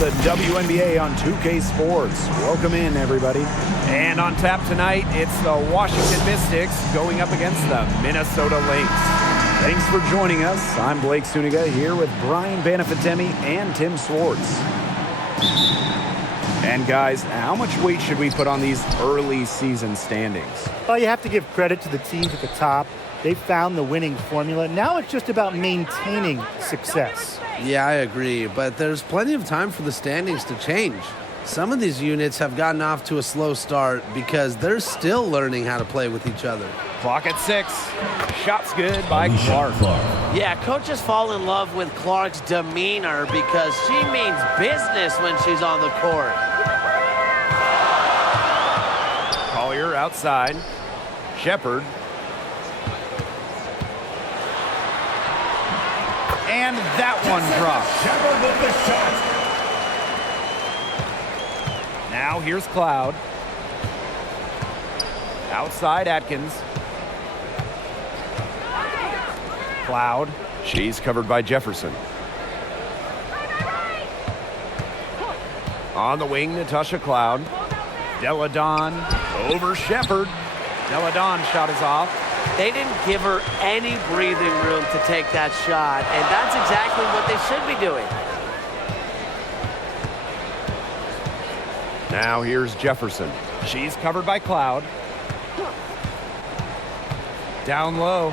the WNBA on 2K Sports. Welcome in, everybody. And on tap tonight, it's the Washington Mystics going up against the Minnesota Lynx. Thanks for joining us. I'm Blake Suniga here with Brian Banafitemi and Tim Swartz. And guys, how much weight should we put on these early season standings? Well, you have to give credit to the teams at the top. They found the winning formula. Now it's just about maintaining success. Yeah, I agree, but there's plenty of time for the standings to change. Some of these units have gotten off to a slow start because they're still learning how to play with each other. Clock at 6. Shots good by Clark. Yeah, coaches fall in love with Clark's demeanor because she means business when she's on the court. Collier outside. Shepard. And that one dropped. Shepard with the shot. Now here's Cloud. Outside Atkins. Cloud. She's covered by Jefferson. On the wing, Natasha Cloud. Deladon over Shepard. Deladon shot is off. They didn't give her any breathing room to take that shot, and that's exactly what they should be doing. Now here's Jefferson. She's covered by Cloud. Down low.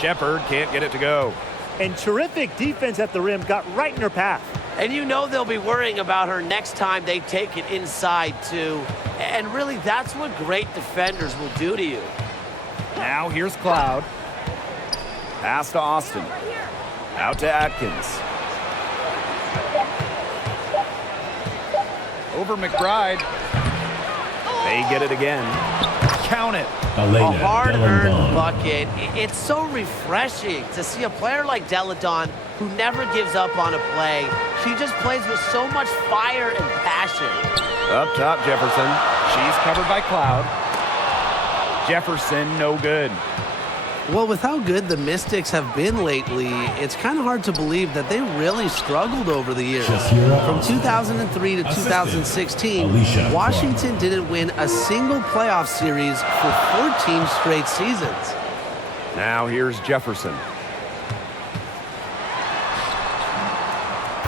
Shepard can't get it to go. And terrific defense at the rim got right in her path. And you know they'll be worrying about her next time they take it inside, too. And really, that's what great defenders will do to you. Now here's Cloud. Pass to Austin. Out to Atkins. Over McBride. They get it again. Count it. A hard-earned bucket. It's so refreshing to see a player like Deladon who never gives up on a play. She just plays with so much fire and passion. Up top, Jefferson. She's covered by Cloud. Jefferson, no good. Well, with how good the Mystics have been lately, it's kind of hard to believe that they really struggled over the years. From 2003 to 2016, Washington didn't win a single playoff series for 14 straight seasons. Now here's Jefferson.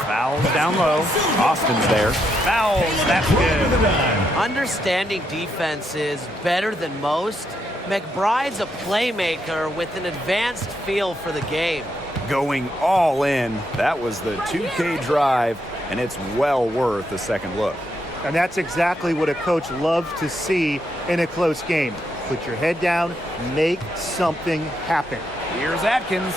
Fouls down low. Austin's there. Fouls, that's good. Understanding defense is better than most. McBride's a playmaker with an advanced feel for the game. Going all in. That was the 2K drive, and it's well worth a second look. And that's exactly what a coach loves to see in a close game. Put your head down, make something happen. Here's Atkins.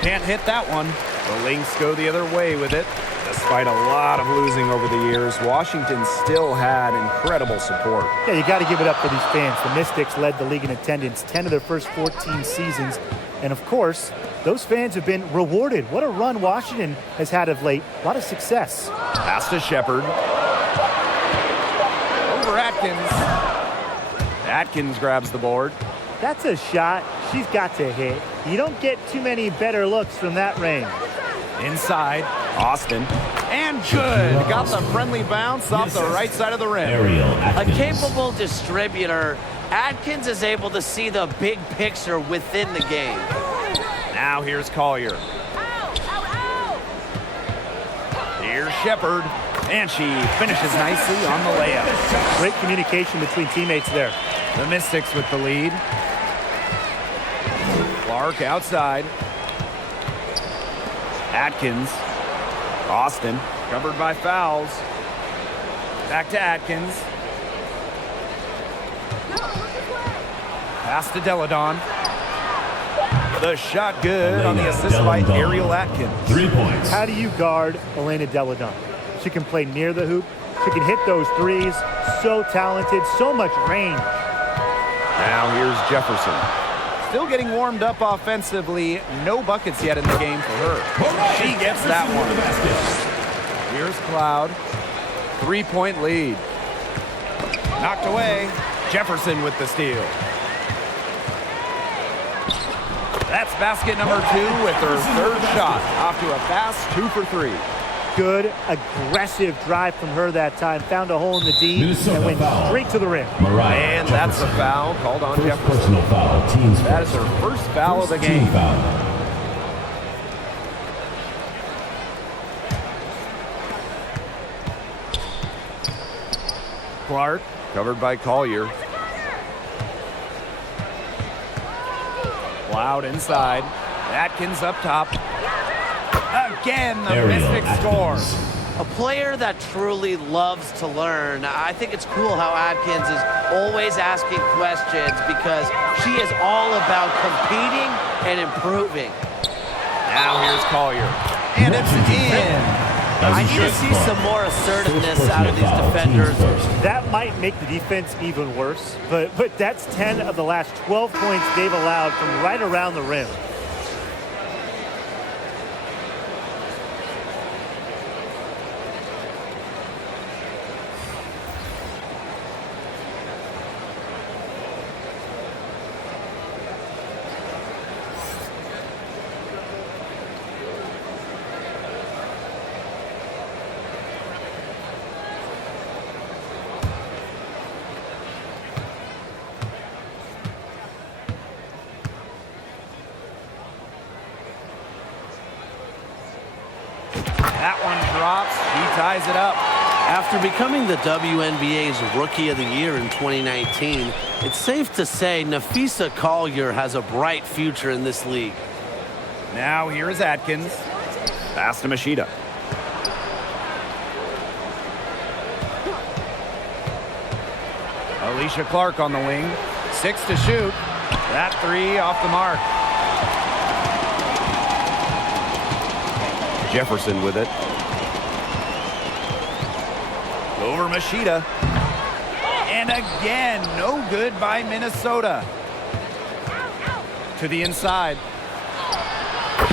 Can't hit that one. The Lynx go the other way with it. Despite a lot of losing over the years, Washington still had incredible support. Yeah, you got to give it up for these fans. The Mystics led the league in attendance 10 of their first 14 seasons. And of course, those fans have been rewarded. What a run Washington has had of late. A lot of success. Pass to Shepard. Over Atkins. Atkins grabs the board. That's a shot she's got to hit. You don't get too many better looks from that range. Inside, Austin. And good. Got the friendly bounce off the right side of the rim. A capable distributor, Atkins is able to see the big picture within the game. Now here's Collier. Here's Shepard. And she finishes nicely on the layup. Great communication between teammates there. The Mystics with the lead. Clark outside. Atkins. Austin covered by fouls. Back to Atkins. Pass to Deladon. The shot good on the assist by Ariel Atkins. 3 points. How do you guard Elena Deladon? She can play near the hoop. She can hit those threes. So talented, so much range. Now here's Jefferson. Still getting warmed up offensively. No buckets yet in the game for her. She gets that one. Here's Cloud. 3-point lead. Knocked away. Jefferson with the steal. That's basket number 2 with her third shot. Off to a fast 2 for 3. Good, aggressive drive from her that time. Found a hole in the D Minnesota and went foul. straight to the rim. And that's a foul called on First Jefferson. personal foul. Team's That is first. her first foul of the Team game. foul. Clark, covered by Collier. Loud inside. Atkins up top. Again, the Ariel Mystics score. Atkins. A player that truly loves to learn. I think it's cool how Adkins is always asking questions because she is all about competing and improving. Now here's Collier. And it's in. I need to see some more assertiveness out of these defenders. That might make the defense even worse, but that's 10 of the last 12 points they've allowed from right around the rim. That one drops. He ties it up. After becoming the WNBA's Rookie of the Year in 2019, it's safe to say Nafisa Collier has a bright future in this league. Now here's Atkins. Pass to Machida. Alicia Clark on the wing. 6 to shoot. That 3 off the mark. Jefferson with it. Over Machida. And again, no good by Minnesota. To the inside.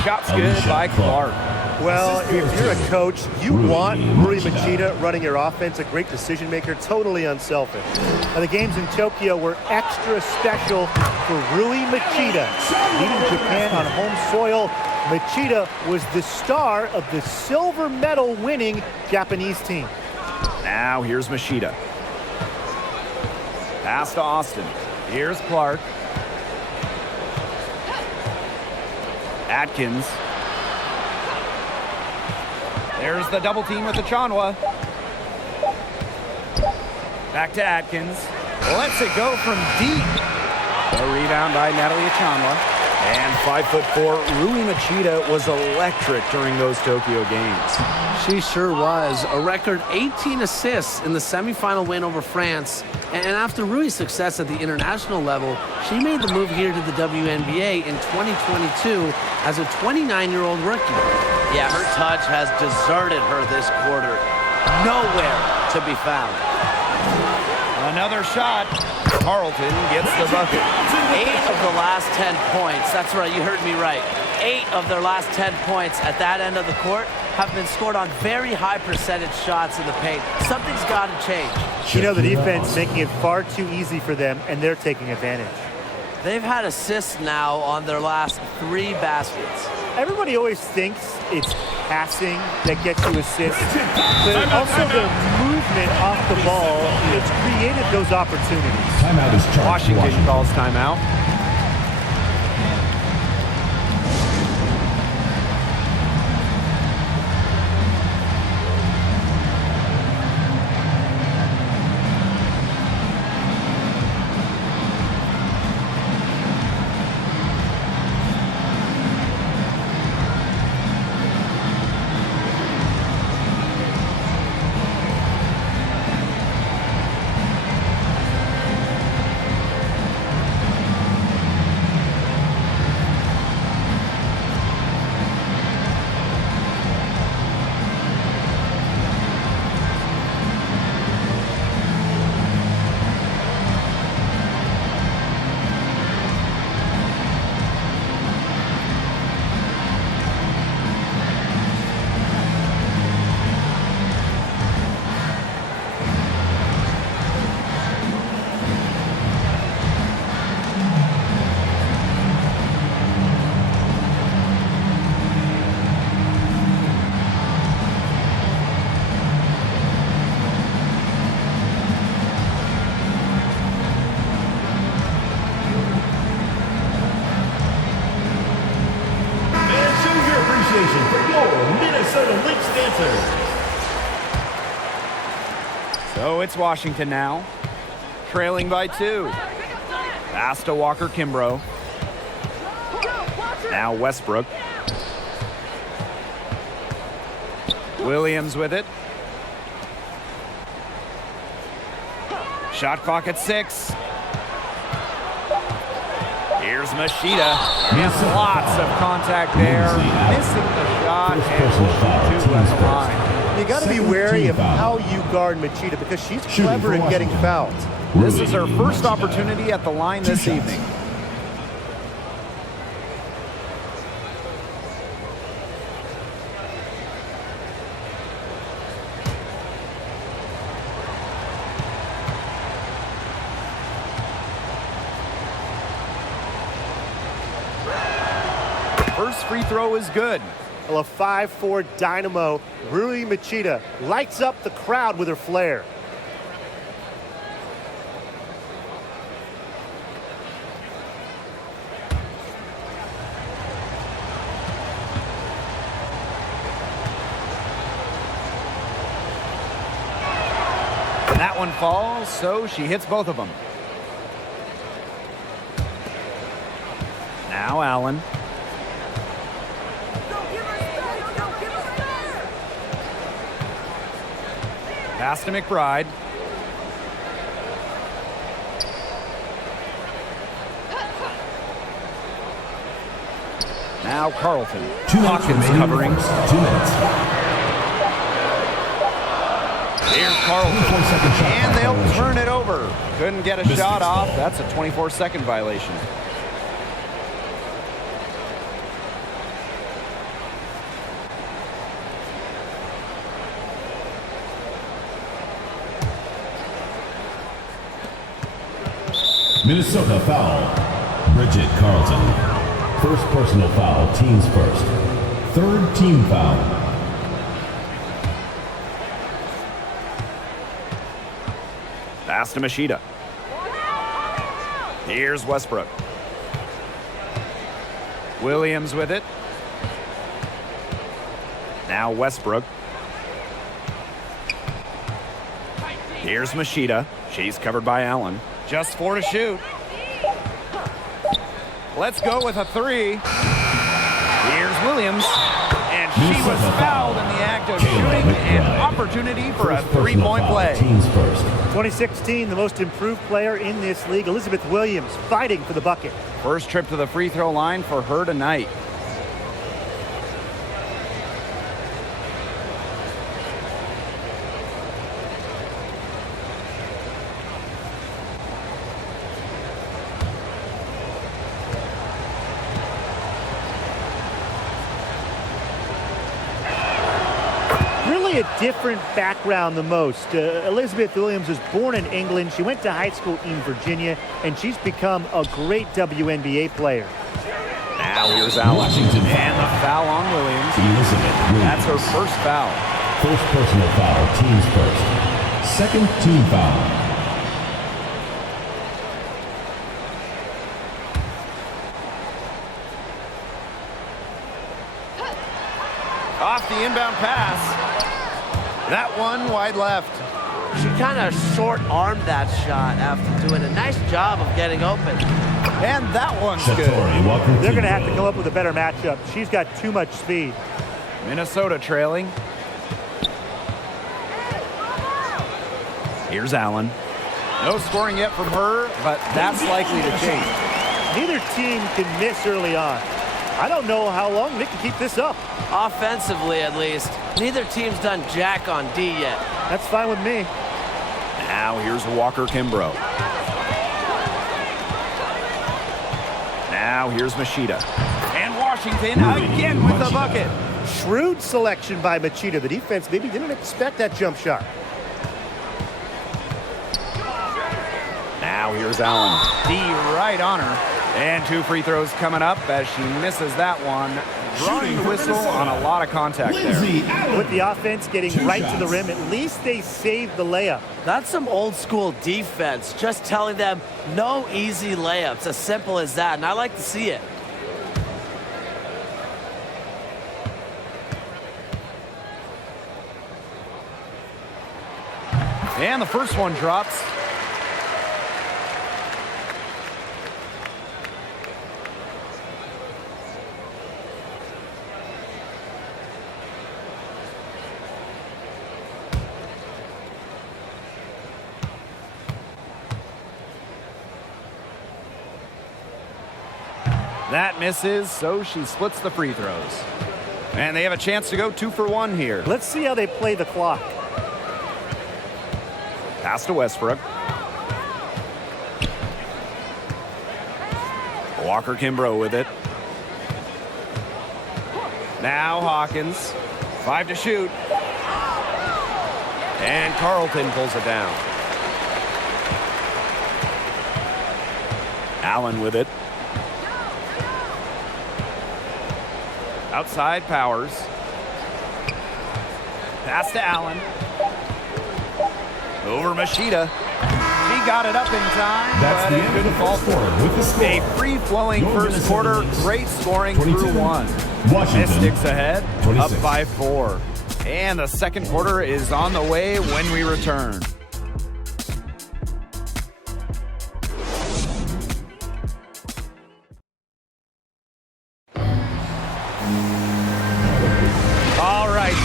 Shot's good by Clark. Well, if you're a coach, you want Rui Machida running your offense, a great decision maker, totally unselfish. Now, the games in Tokyo were extra special for Rui Machida. Leading Japan on home soil, Machida was the star of the silver medal winning Japanese team. Now here's Machida. Pass to Austin. Here's Clark. Atkins. There's the double team with the Chanwa. Back to Atkins. Lets it go from deep. A rebound by Natalia Chanwa. And 5'4", Rui Machida was electric during those Tokyo games. She sure was. A record 18 assists in the semifinal win over France. And after Rui's success at the international level, she made the move here to the WNBA in 2022 as a 29-year-old rookie. Yeah, her touch has deserted her this quarter. Nowhere to be found. Another shot. Carlton gets the bucket. 8 of the last 10 points. That's right, you heard me right. 8 of their last 10 points at that end of the court have been scored on very high percentage shots in the paint. Something's got to change. You know, the defense making it far too easy for them, and they're taking advantage. They've had assists now on their last 3 baskets. Everybody always thinks it's passing that gets you assists, but also the movement off the ball that's created those opportunities. Timeout is charged. Washington calls timeout. appreciation for your Minnesota Lynx dancers. So it's Washington now, trailing by 2. Pass to Walker Kimbrough. Now Westbrook. Williams with it. Shot clock at 6. Here's Machida. And lots of contact there. Missing the shot and 2 at the line. You got to be wary of how you guard Machida because she's clever at getting fouled. This is her first opportunity at the line this evening. First free throw is good. Well, a 5'4" dynamo, Rui Machida lights up the crowd with her flair. That one falls, so she hits both of them. Now Allen. Pass to McBride. Now Carlton. Hawkins covering. 2 minutes. Here's Carlton. And they'll turn it over. Couldn't get a shot off. That's a 24-second violation. Minnesota foul. Bridget Carlton. First personal foul, teams first. Third team foul. Pass to Machida. Here's Westbrook. Williams with it. Now Westbrook. Here's Machida. She's covered by Allen. Just 4 to shoot. Let's go with a 3. Here's Williams. And she was fouled in the act of shooting. An opportunity for a 3-point play. Teams first. 2016, the most improved player in this league, Elizabeth Williams, fighting for the bucket. First trip to the free throw line for her tonight. A different background than most. Elizabeth Williams was born in England. She went to high school in Virginia, and she's become a great WNBA player. Now here's Allen. Washington and the foul on Williams. Elizabeth Williams. That's her first foul. First personal foul, teams first. Second team foul. Off the inbound pass. That one wide left. She kind of short-armed that shot after doing a nice job of getting open. And that one's good. They're going to have to come up with a better matchup. She's got too much speed. Minnesota trailing. Here's Allen. No scoring yet from her, but that's likely to change. Neither team can miss early on. I don't know how long they can keep this up. Offensively, at least. Neither team's done jack on D yet. That's fine with me. Now here's Walker Kimbrough. Now here's Machida. And Washington again with the bucket. Shrewd selection by Machida. The defense maybe didn't expect that jump shot. Now here's Allen. D right on her. And 2 free throws coming up as she misses that one. Drawing the whistle on a lot of contact there. With the offense getting right to the rim, at least they saved the layup. That's some old school defense. Just telling them no easy layups. As simple as that. And I like to see it. And the first one drops. That misses, so she splits the free throws. And they have a chance to go 2 for 1 here. Let's see how they play the clock. Pass to Westbrook. Walker Kimbrough with it. Now Hawkins. 5 to shoot. And Carlton pulls it down. Allen with it. Outside Powers. Pass to Allen. Over Machida. She got it up in time, but it couldn't fall through. A free-flowing first quarter. Great scoring through 1. Mystics ahead, up by 4. And the second quarter is on the way when we return.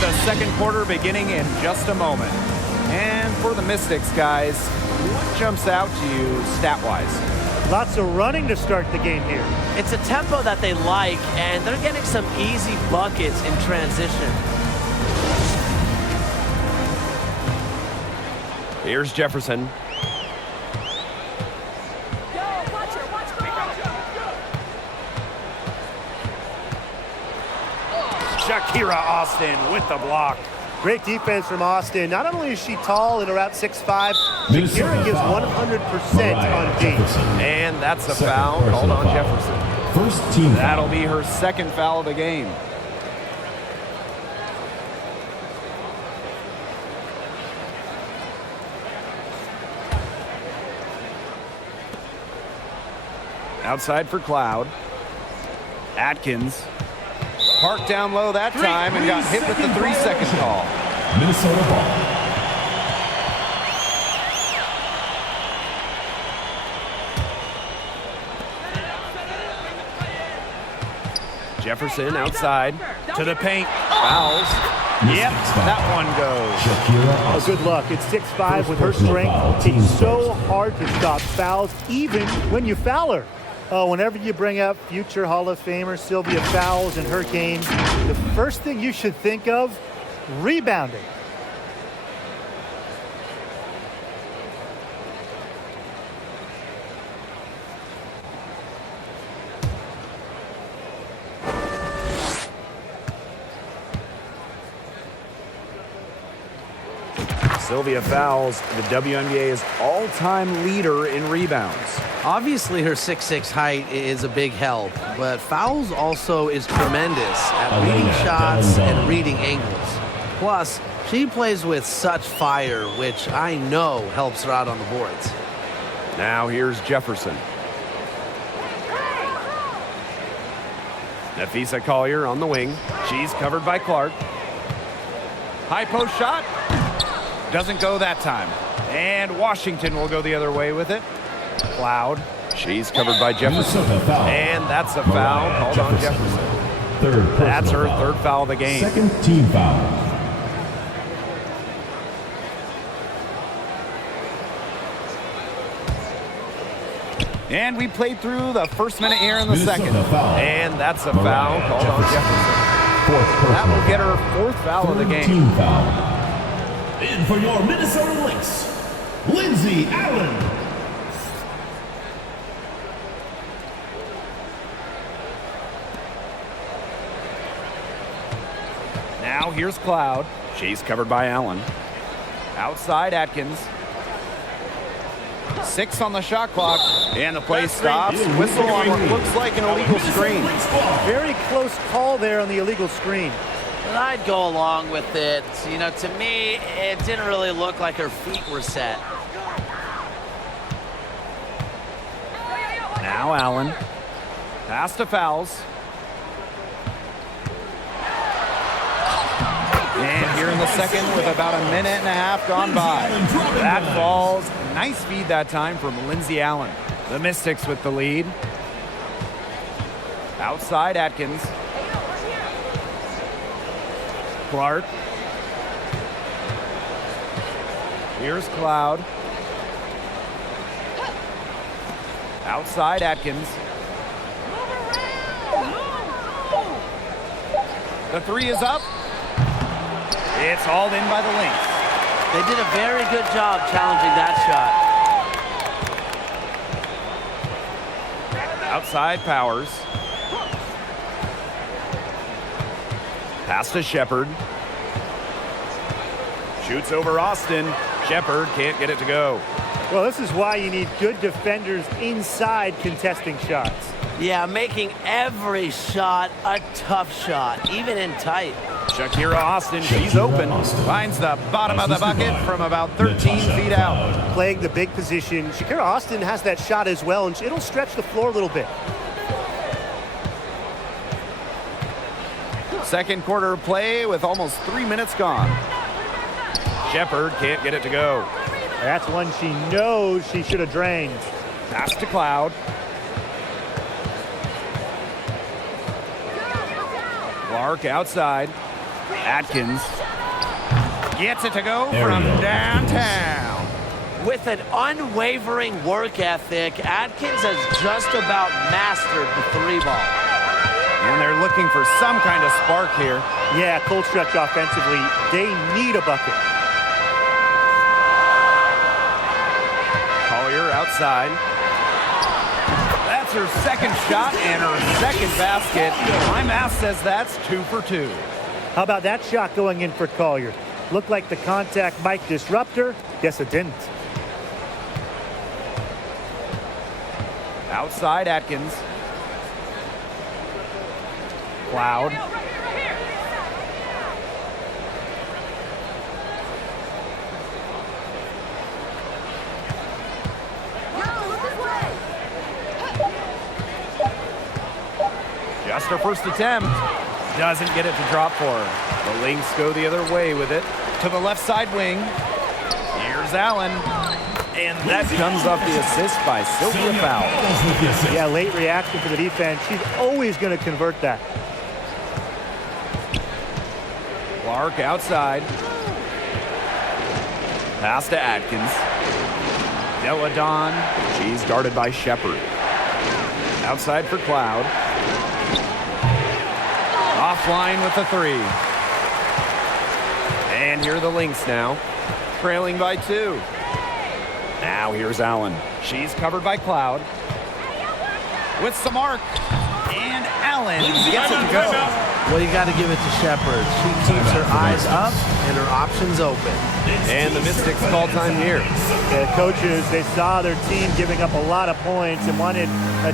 The second quarter beginning in just a moment. And for the Mystics, guys, what jumps out to you stat-wise? Lots of running to start the game here. It's a tempo that they like, and they're getting some easy buckets in transition. Here's Jefferson. Shakira Austin with the block. Great defense from Austin. Not only is she tall at around 6'5", Shakira gives 100% on D. And that's a foul called on Jefferson. First team. That'll be her second foul of the game. Outside for Cloud. Atkins. Parked down low that time and got hit with the 3-second call. Minnesota ball. Jefferson outside to the paint. Fouls. Yep, that one goes. Oh, good luck. It's 6'5" with her strength. It's so hard to stop fouls even when you foul her. Oh, whenever you bring up future Hall of Famer Sylvia Fowles and her game, the first thing you should think of, rebounding. Sylvia Fowles, the WNBA's all-time leader in rebounds. Obviously, her 6'6" height is a big help, but Fowles also is tremendous at reading shots and reading angles. Plus, she plays with such fire, which I know helps her out on the boards. Now here's Jefferson. Nafisa Collier on the wing. She's covered by Clark. High post shot. Doesn't go that time. And Washington will go the other way with it. Cloud. She's covered by Jefferson. And that's a foul called on Jefferson. That's her third foul of the game. Second team foul. And we played through the first minute here in the second. And that's a foul called on Jefferson. That will get her fourth foul of the game. Team foul. In for your Minnesota Lynx, Lindsay Allen. Now here's Cloud. She's covered by Allen. Outside Atkins. 6 on the shot clock. And the play stops. Whistle on what looks like an illegal screen. Very close call there on the illegal screen. And I'd go along with it. You know, to me, it didn't really look like her feet were set. Now Allen. Pass to Fowles. And here in in the second with about a minute and a half gone by. That falls. Nice feed that time from Lindsay Allen. The Mystics with the lead. Outside Atkins. Clark. Here's Cloud. Outside Atkins. The three is up. It's hauled in by the Lynx. They did a very good job challenging that shot. Outside Powers. Pass to Shepard. Shoots over Austin. Shepard can't get it to go. Well, this is why you need good defenders inside contesting shots. Yeah, making every shot a tough shot, even in tight. Shakira Austin, she's open. Finds the bottom of the bucket from about 13 feet out. Playing the big position. Shakira Austin has that shot as well, and it'll stretch the floor a little bit. Second quarter of play with almost 3 minutes gone. Shepard can't get it to go. That's one she knows she should have drained. Pass to Cloud. Clark outside. Atkins gets it to go from downtown. With an unwavering work ethic, Atkins has just about mastered the three ball. And they're looking for some kind of spark here. Yeah, cold stretch offensively. They need a bucket. Collier outside. That's her second shot and her second basket. My math says that's 2 for 2. How about that shot going in for Collier? Looked like the contact might disrupt her. Guess it didn't. Outside Atkins. Cloud. Just her first attempt. Doesn't get it to drop for her. The Lynx go the other way with it. To the left side wing. Here's Allen. And that comes off the assist by Sylvia Fowl. Yeah, late reaction for the defense. She's always going to convert that. Clark outside. Pass to Atkins. Deladon. She's guarded by Shepard. Outside for Cloud. Offline with the three. And here are the Lynx now. Trailing by 2. Now here's Allen. She's covered by Cloud. With some arc. And Allen gets it to go. Well, you got to give it to Shepard. She keeps her eyes up and her options open. And the Mystics call time here. The coaches, they saw their team giving up a lot of points and wanted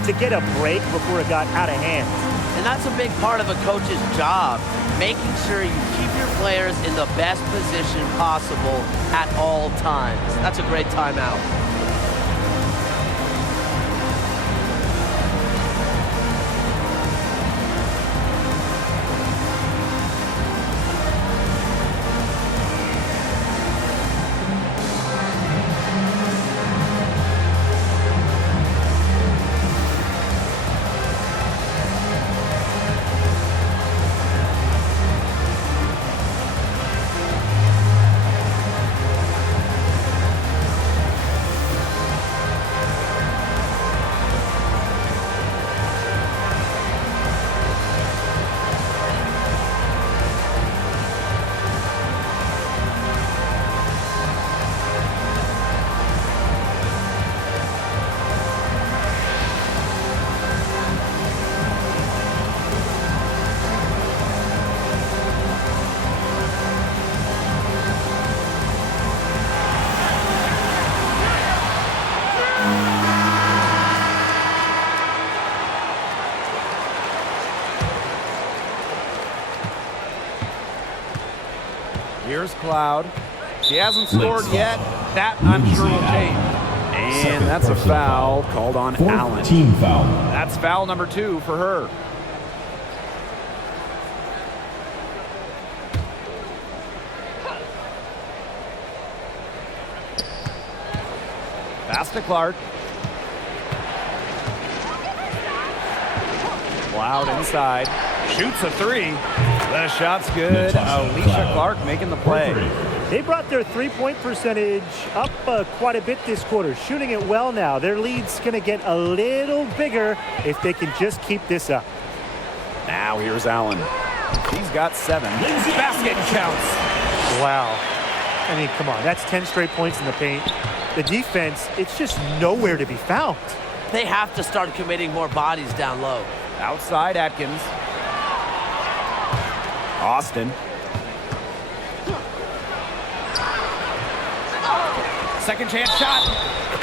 to get a break before it got out of hand. And that's a big part of a coach's job, making sure you keep your players in the best position possible at all times. That's a great timeout. Here's Cloud. She hasn't scored yet. That, I'm sure, will change. And that's a foul called on Allen. Team foul. That's foul number 2 for her. Pass to Clark. Loud inside. Shoots a three. The shot's good. Alicia Clark making the play. They brought their three-point percentage up quite a bit this quarter, shooting it well now. Their lead's going to get a little bigger if they can just keep this up. Now here's Allen. He's got 7. Basket counts. Wow. I mean, come on. That's 10 straight points in the paint. The defense, it's just nowhere to be found. They have to start committing more bodies down low. Outside Atkins. Austin. Second chance shot.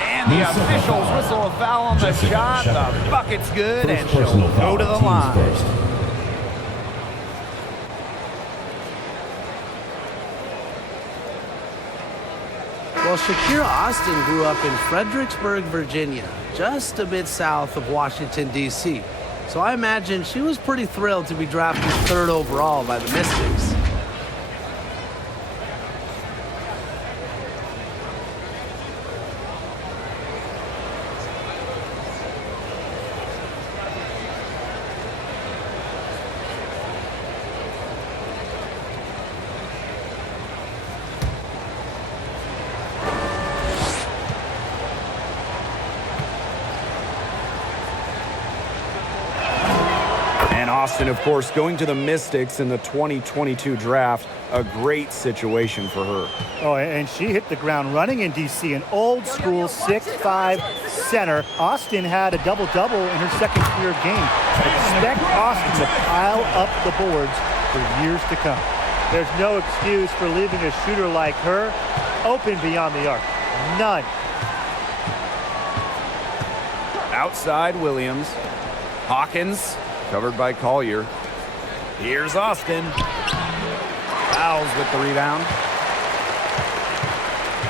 And the officials whistle a foul on the shot. The bucket's good, and she'll go to the line. Well, Shakira Austin grew up in Fredericksburg, Virginia, just a bit south of Washington, D.C. So I imagine she was pretty thrilled to be drafted 3rd overall by the Mystics. Austin, of course, going to the Mystics in the 2022 draft, a great situation for her. Oh, and she hit the ground running in D.C., an old-school 6'5" center. Austin had a double-double in her second career game. Expect Austin to pile up the boards for years to come. There's no excuse for leaving a shooter like her open beyond the arc. None. Outside Williams. Hawkins. Covered by Collier. Here's Austin. Fouls with the rebound.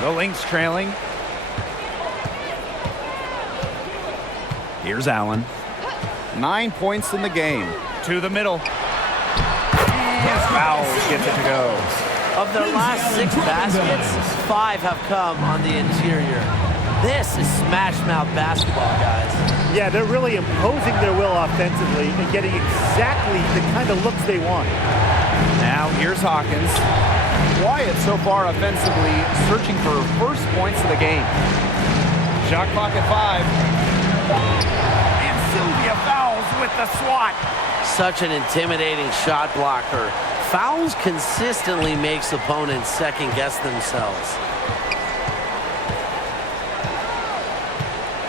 The Lynx trailing. Here's Allen. 9 points in the game. To the middle. And Fouls gets it to go. Of their last 6 baskets, 5 have come on the interior. This is smash-mouth basketball, guys. Yeah, they're really imposing their will offensively and getting exactly the kind of looks they want. Now here's Hawkins. Quiet so far offensively, searching for her first points of the game. Shot clock at 5. And Sylvia fouls with the swat. Such an intimidating shot blocker. Fouls consistently makes opponents second-guess themselves.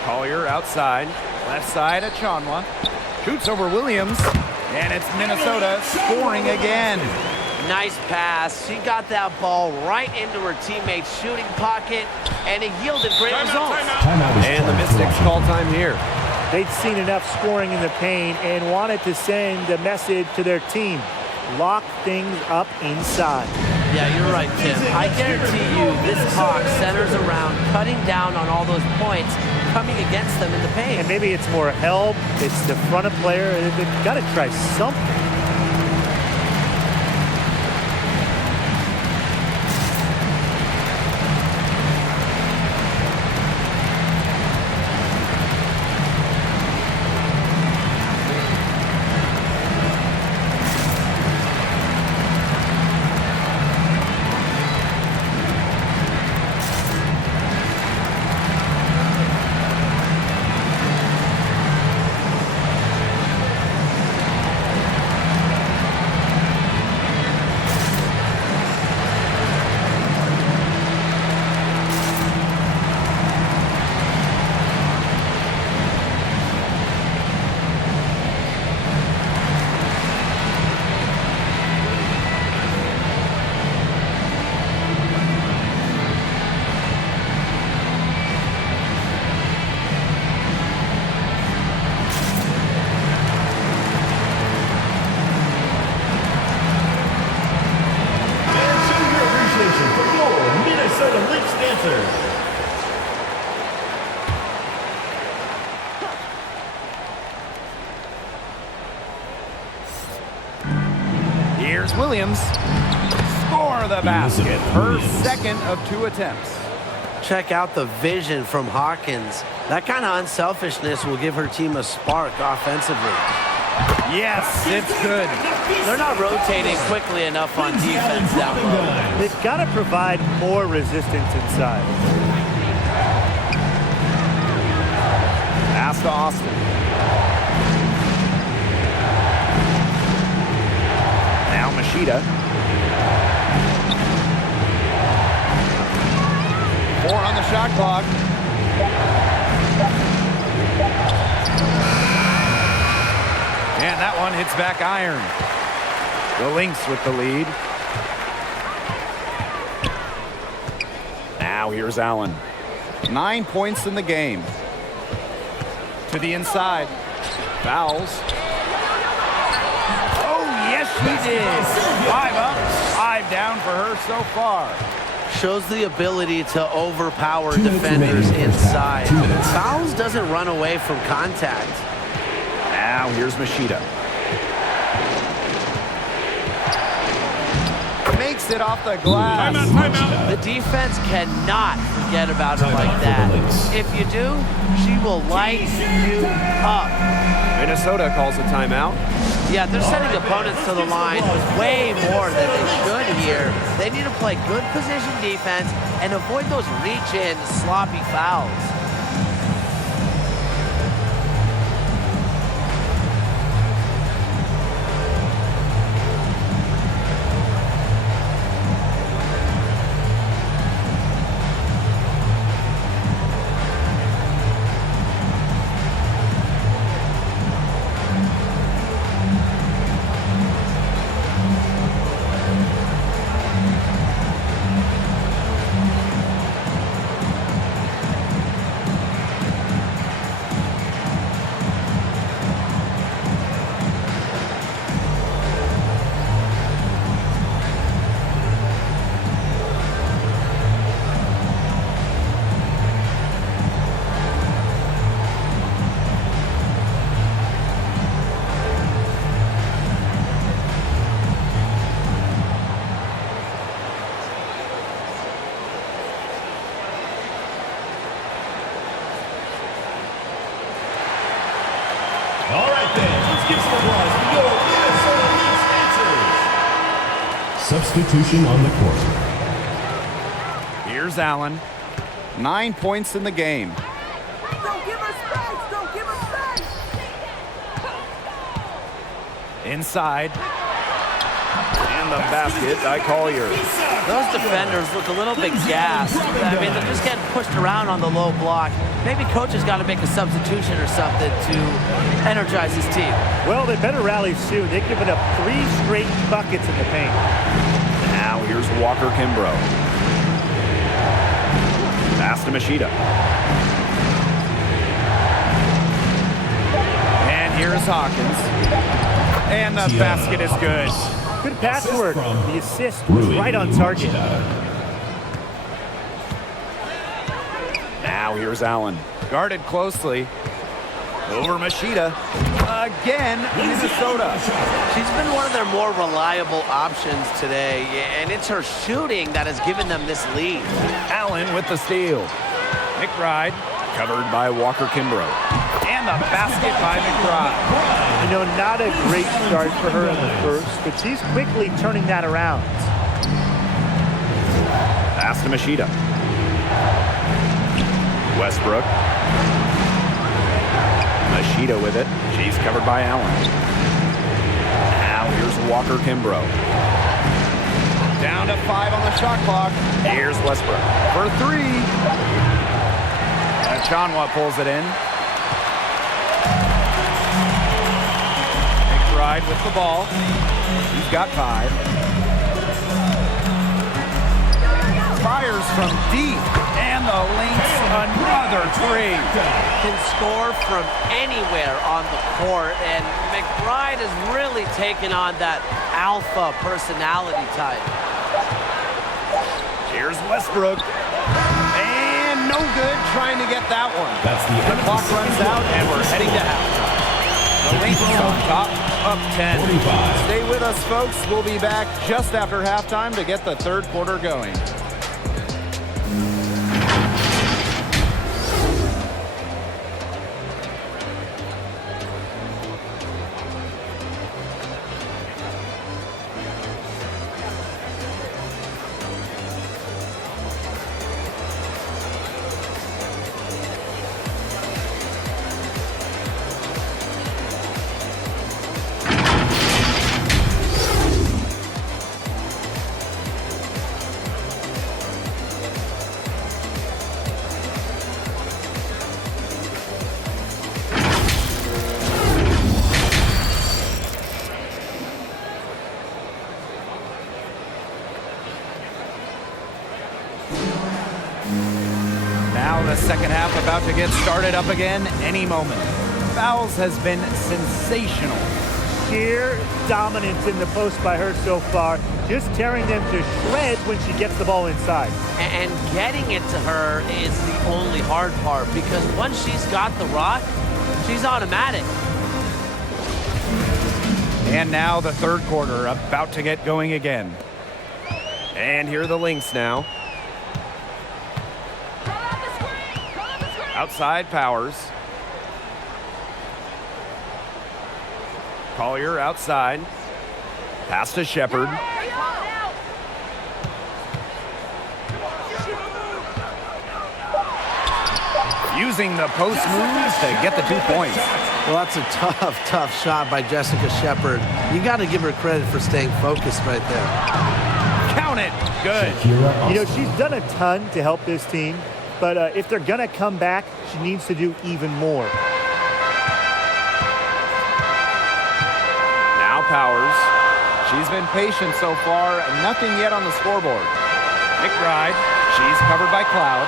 Collier outside. Left side at Chanwa. Shoots over Williams. And it's Minnesota scoring again. Nice pass. She got that ball right into her teammate's shooting pocket, and it yielded great results. And the Mystics call time here. They'd seen enough scoring in the paint and wanted to send a message to their team. Lock things up inside. Yeah, you're right, Tim. I guarantee you this Hawk centers around cutting down on all those points coming against them in the paint. And maybe it's more help. It's the front of player. They've got to try something. Here's Williams. Score the basket. Her second of 2 attempts. Check out the vision from Hawkins. That kind of unselfishness will give her team a spark offensively. Yes, it's good. They're not rotating quickly enough on defense down low. They've got to provide more resistance inside. Pass to Austin. Now Machida. 4 on the shot clock. And that one hits back iron. The Lynx with the lead. Now here's Allen. 9 points in the game. To the inside. Fouls. Oh, yes, she did. 5 up, 5 down for her so far. Shows the ability to overpower defenders inside. Fouls doesn't run away from contact. Now here's Machida. Makes it off the glass. Timeout. The defense cannot forget about her like that. If you do, she will light you up. Minnesota calls a timeout. Yeah, they're sending opponents to the line way more than they should here. They need to play good position defense and avoid those reach-in, sloppy fouls. All right, then, let's give some applause for your Minnesota Lynx answers. Substitution on the court. Here's Allen. 9 points in the game. Don't give us space! Don't give us space! Inside. And the basket by Collier. Those defenders look a little bit gassed. I mean, they're just getting pushed around on the low block. Maybe coach has got to make a substitution or something to energize his team. Well, they better rally soon. They've given up 3 straight buckets in the paint. Now here's Walker Kimbrough. Pass to Machida. And here's Hawkins. And the basket is good. Good pass work. The assist was right on target. Now here's Allen. Guarded closely. Over Machida. Again, Minnesota. She's been one of their more reliable options today, and it's her shooting that has given them this lead. Allen with the steal. McBride covered by Walker Kimbrough. And the basket by McBride. You know, not a great start for her in the first, but she's quickly turning that around. Pass to Machida. Westbrook. Machida with it. She's covered by Allen. Now here's Walker Kimbrough. Down to 5 on the shot clock. Here's Westbrook for 3. And Chanwa pulls it in. McBride with the ball. He's got 5. Fires from deep. And the Lynx another 3. Can score from anywhere on the court, and McBride has really taken on that alpha personality type. Here's Westbrook. And no good trying to get that one. That's the clock runs out, and we're heading to halftime. The Lynx on top, up 10. 45. Stay with us, folks. We'll be back just after halftime to get the third quarter going. Now the second half about to get started up again any moment. Fouls has been sensational. Sheer dominance in the post by her so far. Just tearing them to shreds when she gets the ball inside. And getting it to her is the only hard part, because once she's got the rock, she's automatic. And now the third quarter about to get going again. And here are the Lynx now. Outside Powers. Collier outside. Pass to Shepard. Using the post moves to get the 2 points. Well, that's a tough shot by Jessica Shepard. You got to give her credit for staying focused right there. Count it. Good. You know, she's done a ton to help this team, but if they're going to come back, she needs to do even more. Now Powers. She's been patient so far. Nothing yet on the scoreboard. McBride. She's covered by Cloud.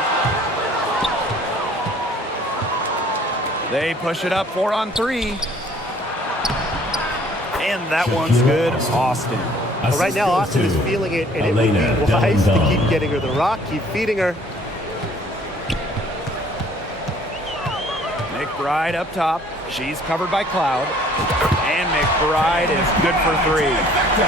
They push it up 4-on-3. And that one's good. Austin. Well, right now, Austin is feeling it, and it would be wise to keep getting her the rock, keep feeding her. McBride up top. She's covered by Cloud. And McBride is good for 3.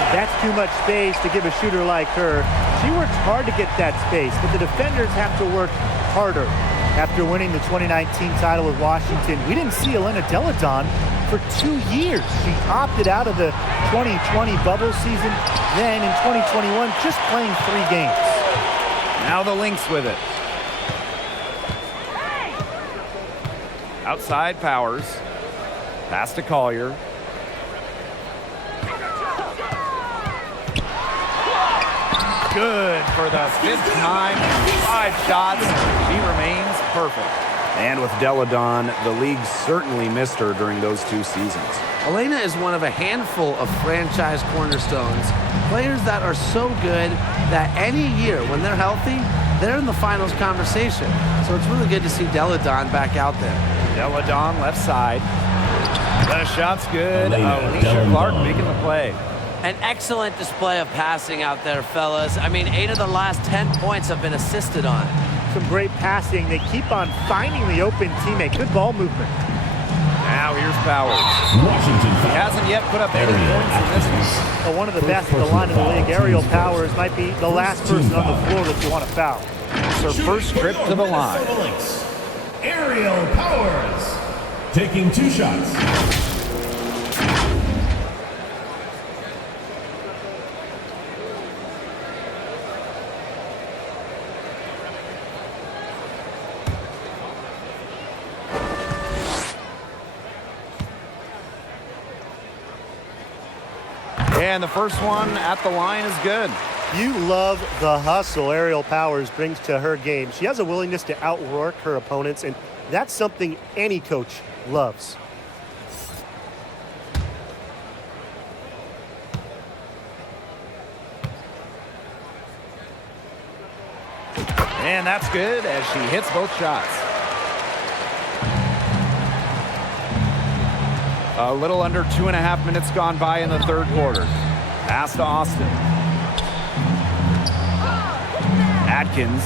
That's too much space to give a shooter like her. She works hard to get that space, but the defenders have to work harder. After winning the 2019 title with Washington, we didn't see Elena Deladon for 2 years. She opted out of the 2020 bubble season, then in 2021, just playing 3 games. Now the Lynx with it. Outside Powers. Pass to Collier. Good for the 5th time. 5 shots. She remains perfect. And with Deladon, the league certainly missed her during those 2 seasons. Elena is one of a handful of franchise cornerstones, players that are so good that any year when they're healthy, they're in the finals conversation. So it's really good to see Deladon back out there. Deladon left side. The shot's good. Alicia Clark making the play. An excellent display of passing out there, fellas. I mean, 8 of the last 10 points have been assisted on. Some great passing. They keep on finding the open teammate. Good ball movement. Now here's Powers. Washington He hasn't yet put up any points in this one. Well, one of the best at the line in the league. Aerial Powers might be the last person on the floor that you want to foul. It's her first trip to the line. Aerial Powers taking 2 shots. And the first one at the line is good. You love the hustle Aerial Powers brings to her game. She has a willingness to outwork her opponents, and that's something any coach loves. And that's good as she hits both shots. A little under 2.5 minutes gone by in the third quarter. Pass to Austin. Adkins.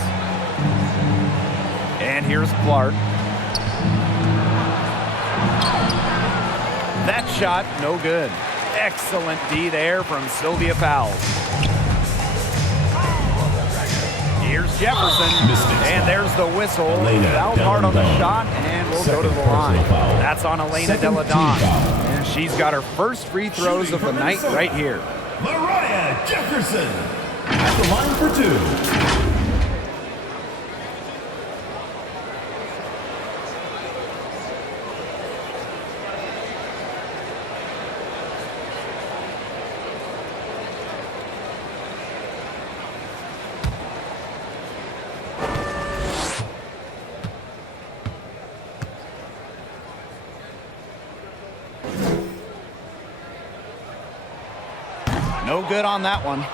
And here's Clark. That shot, no good. Excellent D there from Sylvia Powell. Here's Jefferson, and there's the whistle. Fouled hard on the shot, and we'll go to the line. That's on Elena Deladon, and she's got her first free throws of the night right here. Mariah Jefferson at the line for 2. No good on that one.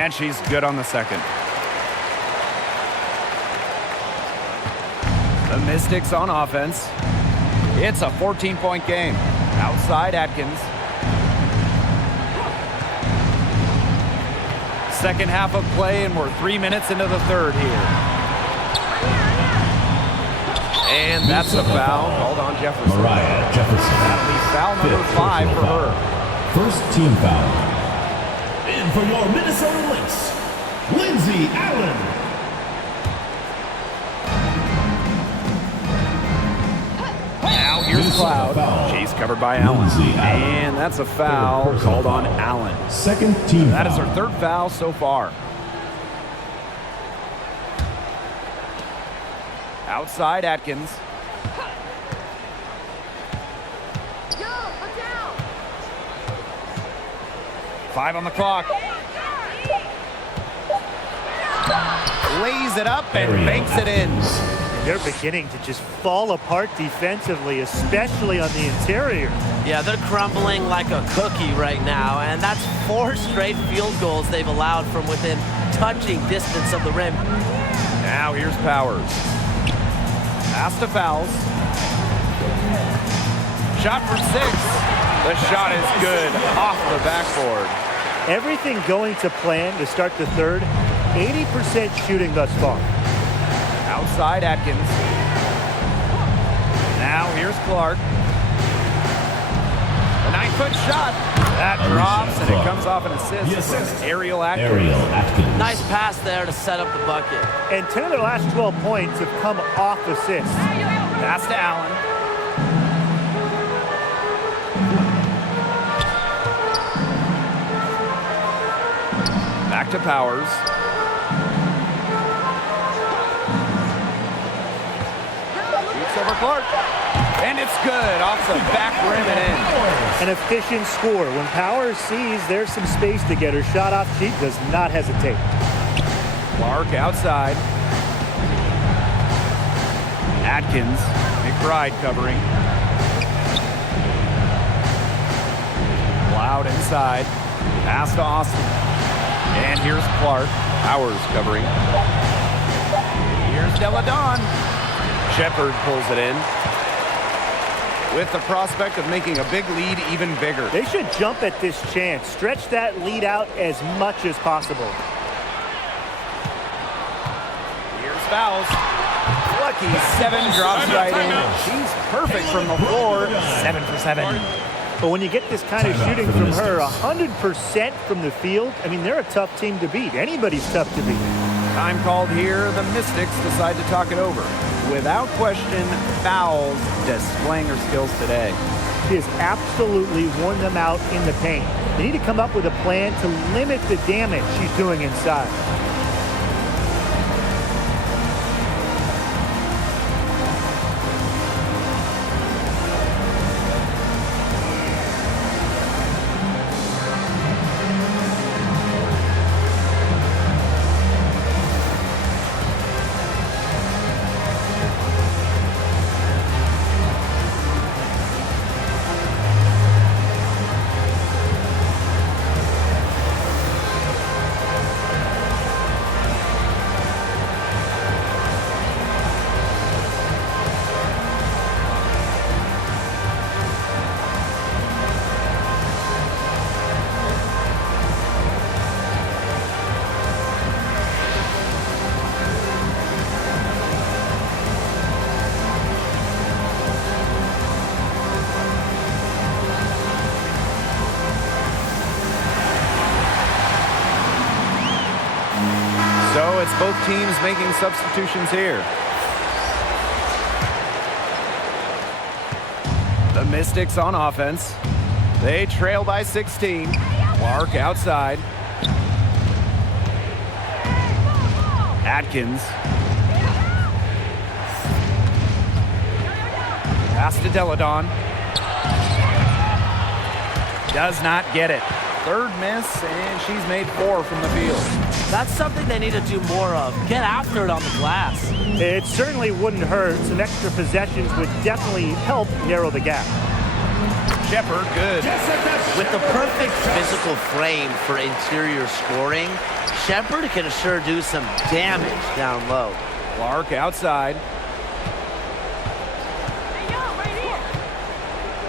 And she's good on the second. The Mystics on offense. It's a 14-point game. Outside Atkins. Second half of play, and we're 3 minutes into the third here. And that's a foul called on Jefferson. Mariah Jefferson. That'll be foul number 5 for her. First team foul. And for your Minnesota Lynx, Lindsay Allen. Now here's Cloud. She's covered by Allen. And that's a foul called on Allen. Second team That foul. is her third foul so far. Outside Atkins. Go, look down. 5 on the clock. Lays it up and Ariel banks it in. They're beginning to just fall apart defensively, especially on the interior. Yeah, they're crumbling like a cookie right now, and that's 4 straight field goals they've allowed from within touching distance of the rim. Now here's Powers. Pass to Fouls. Shot for 6. The shot is good off the backboard. Everything going to plan to start the third. 80% shooting thus far. Outside Atkins. Now here's Clark. The 9-foot shot. That drops and it comes off an assist from Ariel Atkins. Ariel Atkins. Nice pass there to set up the bucket. And 10 of their last 12 points have come off assists. Pass to Allen. Back to Powers. Shoots over Clark. And it's good off the back rim and in. An efficient score. When Powers sees there's some space to get her shot off, she does not hesitate. Clark outside. Atkins. McBride covering. Loud inside. Pass to Austin. And here's Clark. Powers covering. Here's Deladon. Shepard pulls it in, with the prospect of making a big lead even bigger. They should jump at this chance. Stretch that lead out as much as possible. Here's Fouls. Lucky 7 drops right in. She's perfect from the floor. 7 for 7. But when you get this kind of shooting from her, 100% from the field, I mean, they're a tough team to beat. Anybody's tough to beat. Time called here. The Mystics decide to talk it over. Without question, Fouls displaying her skills today. She has absolutely worn them out in the paint. They need to come up with a plan to limit the damage she's doing inside. So it's both teams making substitutions here. The Mystics on offense. They trail by 16. Clark outside. Atkins. Pass to Deladon. Does not get it. Third miss, and she's made 4 from the field. That's something they need to do more of. Get after it on the glass. It certainly wouldn't hurt. Some extra possessions would definitely help narrow the gap. Shepard, good. With the perfect physical frame for interior scoring, Shepard can sure do some damage down low. Clark outside.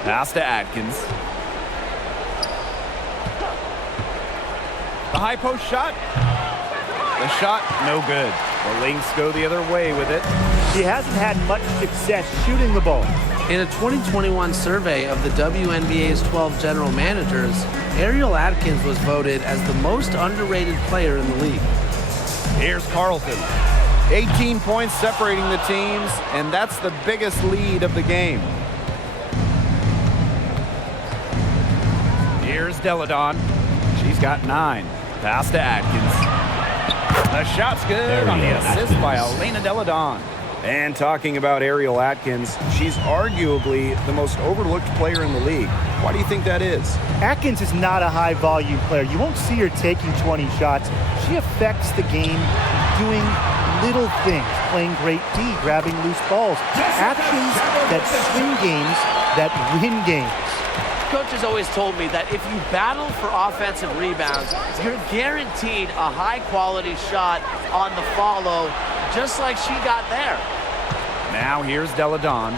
Pass to Atkins. The high post shot. The shot, no good. The Lynx go the other way with it. She hasn't had much success shooting the ball. In a 2021 survey of the WNBA's 12 general managers, Ariel Atkins was voted as the most underrated player in the league. Here's Carlton. 18 points separating the teams, and that's the biggest lead of the game. Here's Deladon. She's got 9. Pass to Atkins. The shot's good on the assist by Elena Deladon. And talking about Ariel Atkins, she's arguably the most overlooked player in the league. Why do you think that is? Atkins is not a high-volume player. You won't see her taking 20 shots. She affects the game doing little things, playing great D, grabbing loose balls. Actions that swing games, that win games. Coach has always told me that if you battle for offensive rebounds, you're guaranteed a high-quality shot on the follow, just like she got there. Now here's Deladon.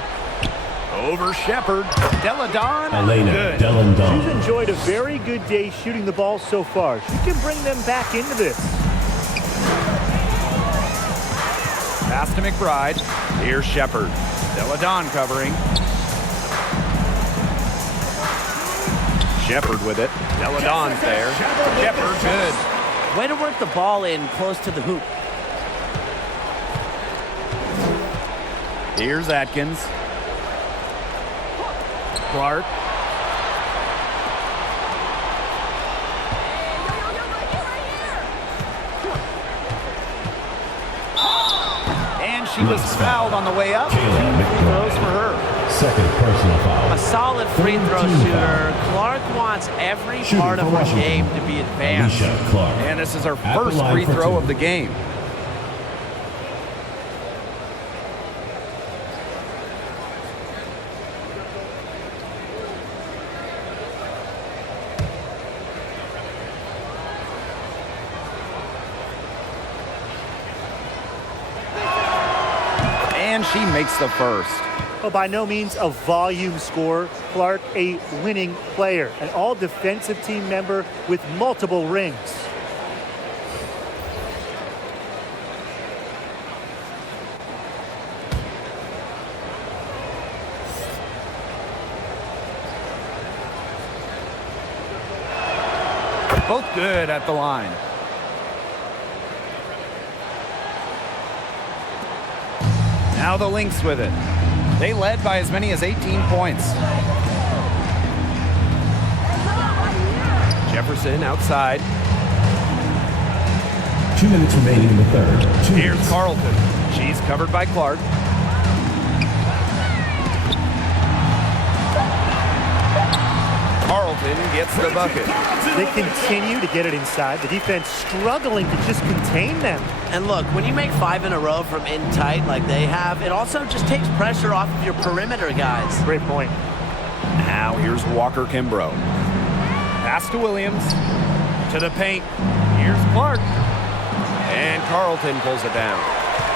Over Shepard. Deladon. Elena good. Deladon. She's enjoyed a very good day shooting the ball so far. She can bring them back into this. Pass to McBride. Here's Shepard. Deladon covering. Shepard with it. Deladon's there. Shepard good. Way to work the ball in close to the hoop. Here's Atkins. Clark. And she was fouled on the way up. 2 throws for her. Second personal foul. A solid free throw shooter. Clark wants every part of her game to be advanced. Alicia Clark. And this is her At the first line free for throw 2. of the game. And she makes the first. Well, by no means a volume scorer. Clark, a winning player, an all-defensive team member with multiple rings. Both good at the line. Now the Lynx with it. They led by as many as 18 points. Jefferson outside. 2 minutes remaining in the third. Here's Carlton. She's covered by Clark. Carlton gets the bucket. They continue to get it inside. The defense struggling to just contain them. And look, when you make 5 in a row from in tight like they have, it also just takes pressure off of your perimeter guys. Great point. Now here's Walker Kimbrough. Pass to Williams. To the paint. Here's Clark. And Carlton pulls it down.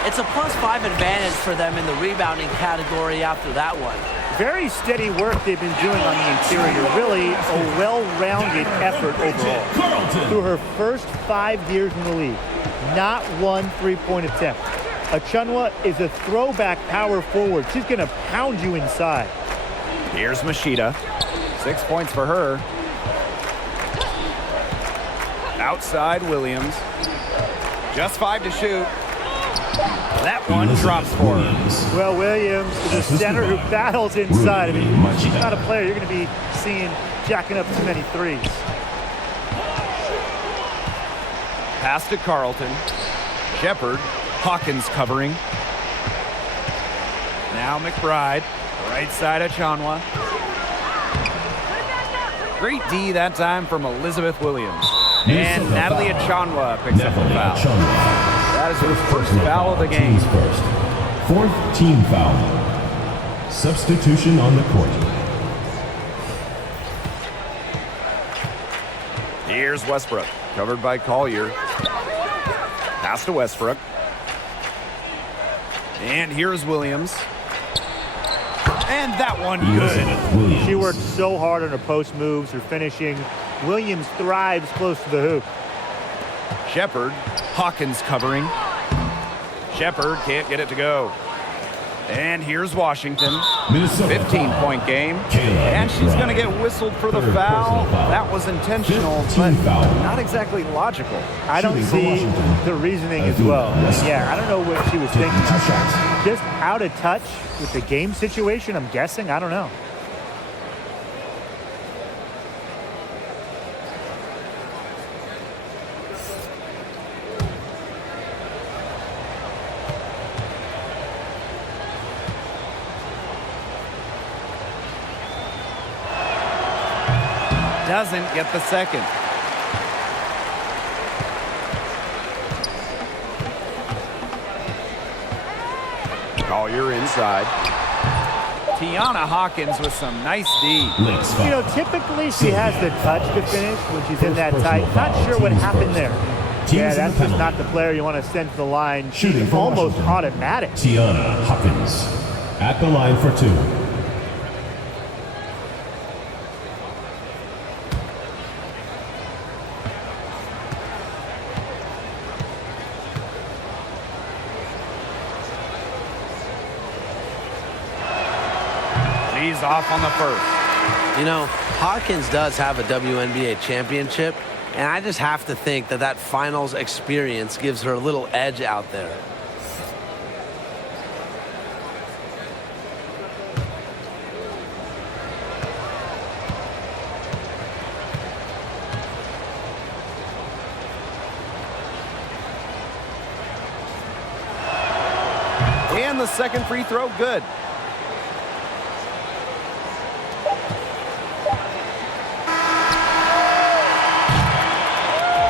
It's a +5 advantage for them in the rebounding category after that one. Very steady work they've been doing on the interior. Really a well-rounded effort overall. Through her first 5 years in the league, not one three-point attempt. Achunwa is a throwback power forward. She's going to pound you inside. Here's Machida. 6 points for her. Outside Williams. Just 5 to shoot. That one drops for her. Well, Williams is a center who battles inside. I mean, she's not a player you're going to be seeing jacking up too many threes. Pass to Carlton. Shepard. Hawkins covering. Now McBride. Right side of Chanwa. Great D that time from Elizabeth Williams. And Natalie Achonwa picks up the foul. That is her first foul of the game. Teams first. 4th team foul. Substitution on the court. Here's Westbrook, covered by Collier. Pass to Westbrook. And here's Williams. And that one good. She worked so hard on her post moves, her finishing. Williams thrives close to the hoop. Shepard. Hawkins covering. Shepard can't get it to go. And here's Washington. 15-point game. And she's going to get whistled for the foul. That was intentional, but not exactly logical. I don't see the reasoning as well. Yeah, I don't know what she was thinking. Just out of touch with the game situation, I'm guessing. I don't know. Doesn't get the second. Oh, you're inside. Tiana Hawkins with some nice D. You know, typically she has the touch to finish when she's in that tight. Not sure what happened there. Yeah, that's just not the player you want to send to the line. She's almost automatic. Tiana Hawkins at the line for 2. She's off on the first. You know, Hawkins does have a WNBA championship, and I just have to think that that finals experience gives her a little edge out there. And the second free throw, good.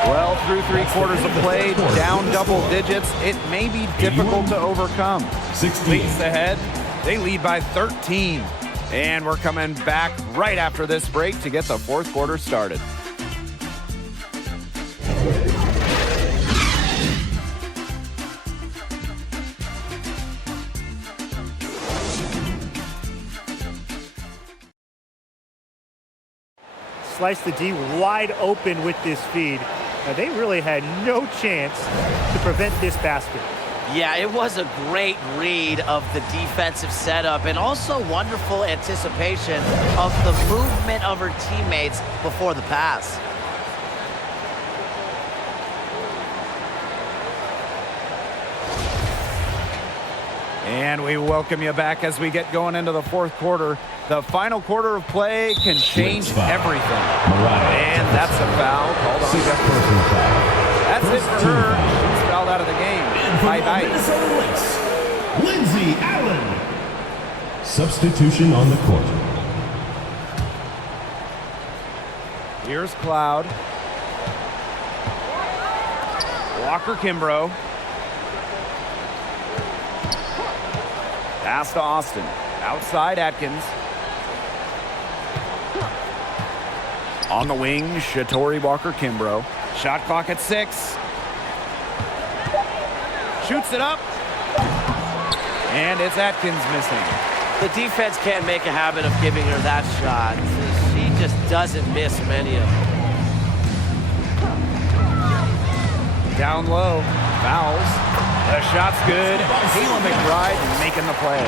Well, through 3 quarters of play, down double digits, it may be difficult to overcome. Lynx ahead. They lead by 13. And we're coming back right after this break to get the 4th quarter started. Slice the D wide open with this feed. Now, they really had no chance to prevent this basket. Yeah, it was a great read of the defensive setup and also wonderful anticipation of the movement of her teammates before the pass. And we welcome you back as we get going into the 4th quarter. The final quarter of play can change everything. And that's a foul called on Jeff. That's it for her. She's fouled out of the game. Bye-bye. Lindsay Allen. Substitution on the court. Here's Cloud. Walker Kimbrough. Pass to Austin. Outside Atkins. On the wing, Shatori Walker Kimbrough. Shot clock at 6. Shoots it up. And it's Atkins missing. The defense can't make a habit of giving her that shot. She just doesn't miss many of them. Down low. Fouls. The shot's good. Kayla McBride making the play.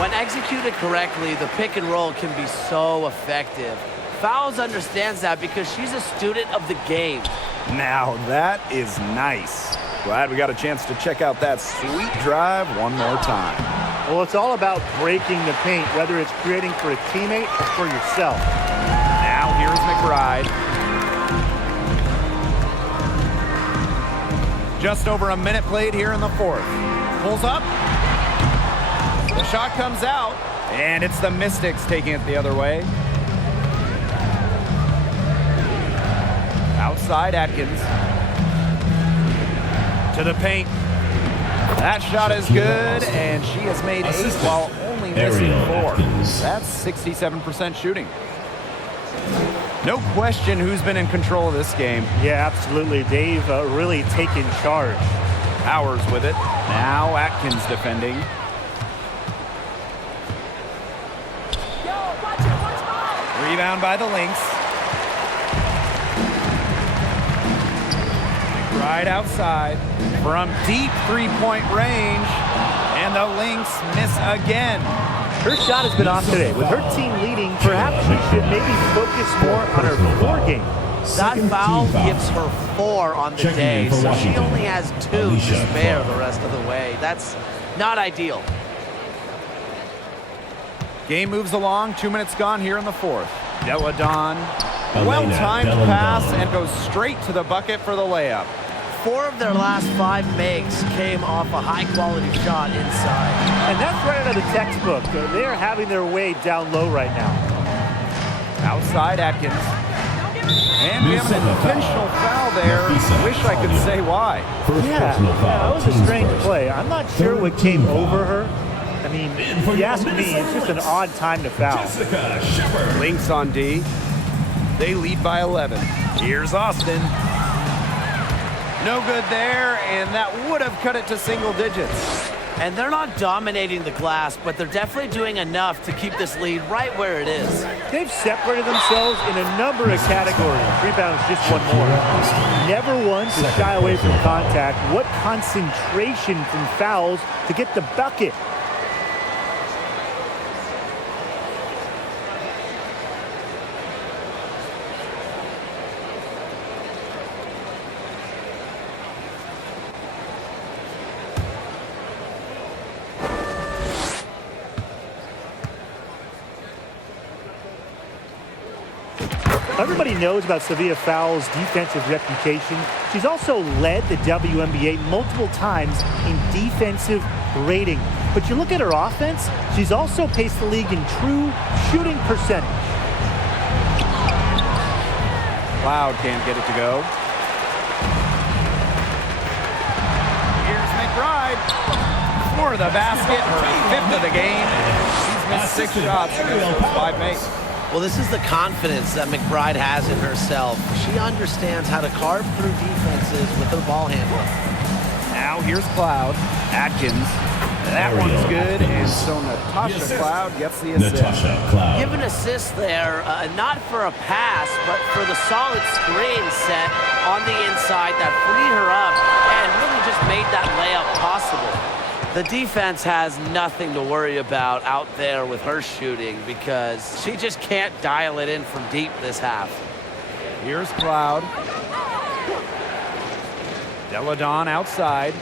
When executed correctly, the pick and roll can be so effective. Fouls understands that because she's a student of the game. Now that is nice. Glad we got a chance to check out that sweet drive one more time. Well, it's all about breaking the paint, whether it's creating for a teammate or for yourself. Now here's McBride. Just over a minute played here in the 4th. Pulls up. The shot comes out, and it's the Mystics taking it the other way. Outside Atkins. To the paint. That shot is good, and she has made 8 while only missing 4. That's 67% shooting. No question who's been in control of this game. Yeah, absolutely. They've really taken charge. Powers with it. Now Atkins defending. Rebound by the Lynx. Right outside from deep three-point range. And the Lynx miss again. Her shot has been off today. With her team leading, perhaps she should maybe focus more on her floor game. That foul gives her 4 on the day, so she only has 2 to spare the rest of the way. That's not ideal. Game moves along. 2 minutes gone here in the fourth. Deladon, well-timed pass and goes straight to the bucket for the layup. 4 of their last 5 makes came off a high-quality shot inside. And that's right out of the textbook. They are having their way down low right now. Outside Atkins. And we have an intentional foul there. Wish I could say why. Yeah, that was a strange play. I'm not sure what came over her. I mean, if you ask me, it's just an odd time to foul. Lynx on D. They lead by 11. Here's Austin. No good there, and that would have cut it to single digits. And they're not dominating the glass, but they're definitely doing enough to keep this lead right where it is. They've separated themselves in a number of categories. Rebounds just one more. Never one to shy away from contact. What concentration from fouls to get the bucket. Everybody knows about Sevilla Fowles' defensive reputation. She's also led the WNBA multiple times in defensive rating. But you look at her offense, she's also paced the league in true shooting percentage. Cloud can't get it to go. Here's McBride for the basket, her 5th of the game. She's missed 6 shots against those 5 makes. Well, this is the confidence that McBride has in herself. She understands how to carve through defenses with her ball handling. Now here's Cloud. Atkins. That one's good, and so Natasha Cloud gets the assist. Give an assist there, not for a pass, but for the solid screen set on the inside that freed her up and really just made that layup possible. The defense has nothing to worry about out there with her shooting because she just can't dial it in from deep this half. Here's Cloud. Deladon outside.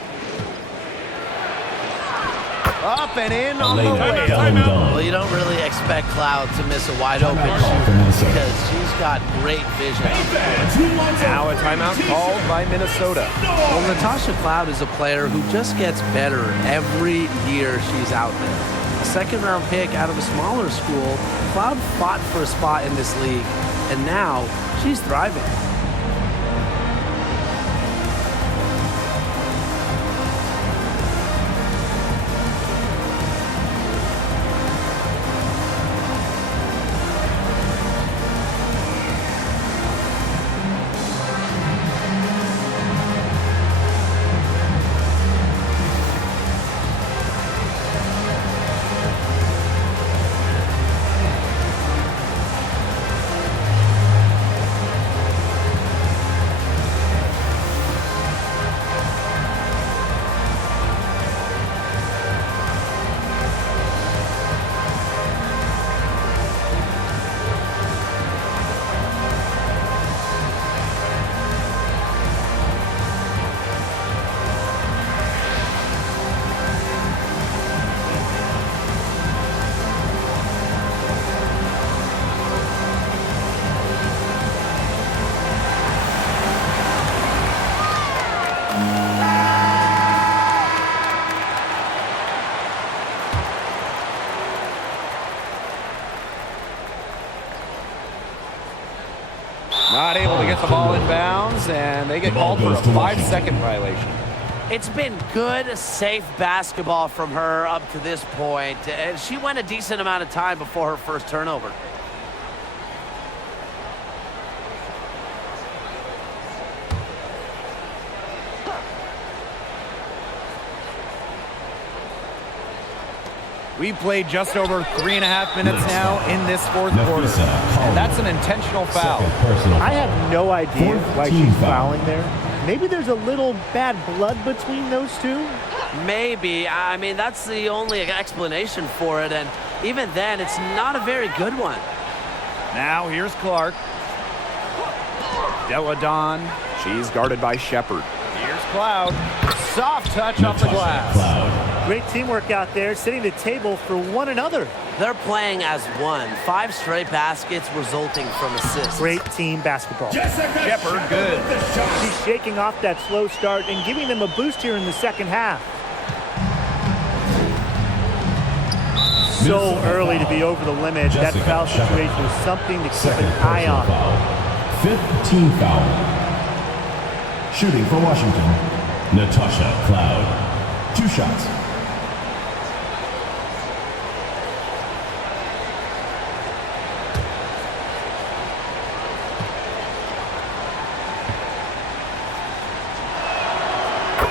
Up and in on the way. Well, you don't really expect Cloud to miss a wide open shooter because she's got great vision. Now a timeout called by Minnesota. Well, Natasha Cloud is a player who just gets better every year she's out there. A second-round pick out of a smaller school, Cloud fought for a spot in this league, and now she's thriving. Not able to get the ball in bounds, and they get called for a 5-second violation. It's been good, safe basketball from her up to this point, and she went a decent amount of time before her first turnover. We've played just over 3.5 minutes now in this fourth quarter. And that's an intentional foul. I have no idea why she's fouling there. Maybe there's a little bad blood between those two. Maybe. I mean, that's the only explanation for it. And even then, it's not a very good one. Now here's Clark. Deladon. She's guarded by Shepard. Here's Cloud. Soft touch off the glass. Great teamwork out there, setting the table for one another. They're playing as one. 5 straight baskets resulting from assists. Great team basketball. Shepard, good. She's shaking off that slow start and giving them a boost here in the second half. So early to be over the limit. That foul situation is something to keep an eye on. 5th team foul. Shooting for Washington, Natasha Cloud. 2 shots.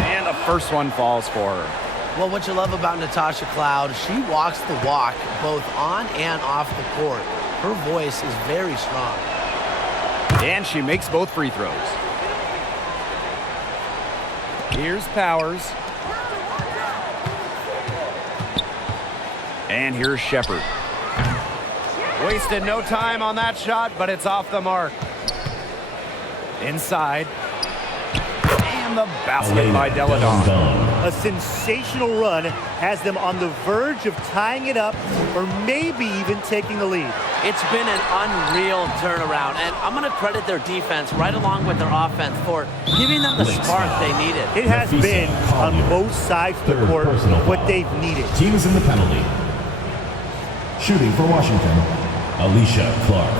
And the first one falls for her. Well, what you love about Natasha Cloud, she walks the walk both on and off the court. Her voice is very strong. And she makes both free throws. Here's Powers. And here's Shepard. Wasted no time on that shot, but it's off the mark. Inside. And the basket by Deladon. A sensational run has them on the verge of tying it up or maybe even taking the lead. It's been an unreal turnaround, and I'm going to credit their defense right along with their offense for giving them the spark they needed. It has been on both sides of the court what they've needed. Team is in the penalty. Shooting for Washington, Alicia Clark.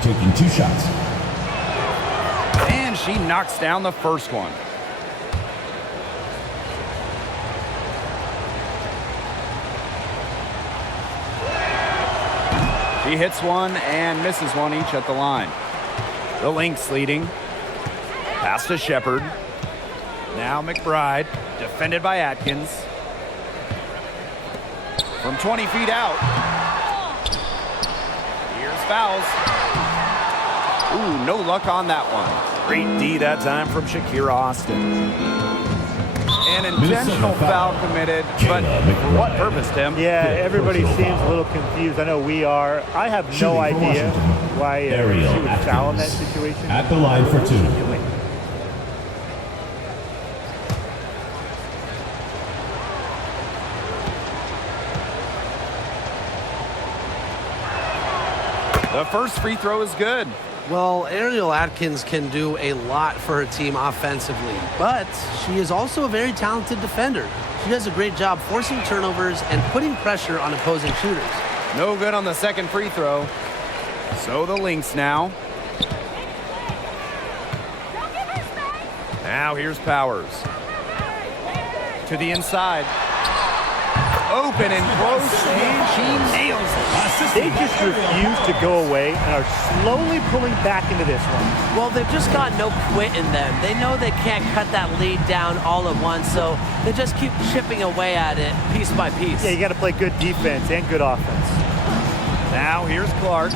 Taking 2 shots. And she knocks down the first one. She hits one and misses one each at the line. The Lynx leading. Pass to Shepard. Now McBride, defended by Atkins. From 20 feet out. Here's fouls. Ooh, no luck on that one. Great D that time from Shakira Austin. An intentional foul committed, but for what purpose, Tim? Yeah, everybody seems a little confused. I know we are. I have no idea why she would foul in that situation. At the line for 2. The first free throw is good. Well, Ariel Atkins can do a lot for her team offensively, but she is also a very talented defender. She does a great job forcing turnovers and putting pressure on opposing shooters. No good on the second free throw. So the Lynx now. Now here's Powers. To the inside. Open and close, and she nails it. They just refuse to go away and are slowly pulling back into this one. Well, they've just got no quit in them. They know they can't cut that lead down all at once, so they just keep chipping away at it piece by piece. Yeah, you got to play good defense and good offense. Now here's Clark.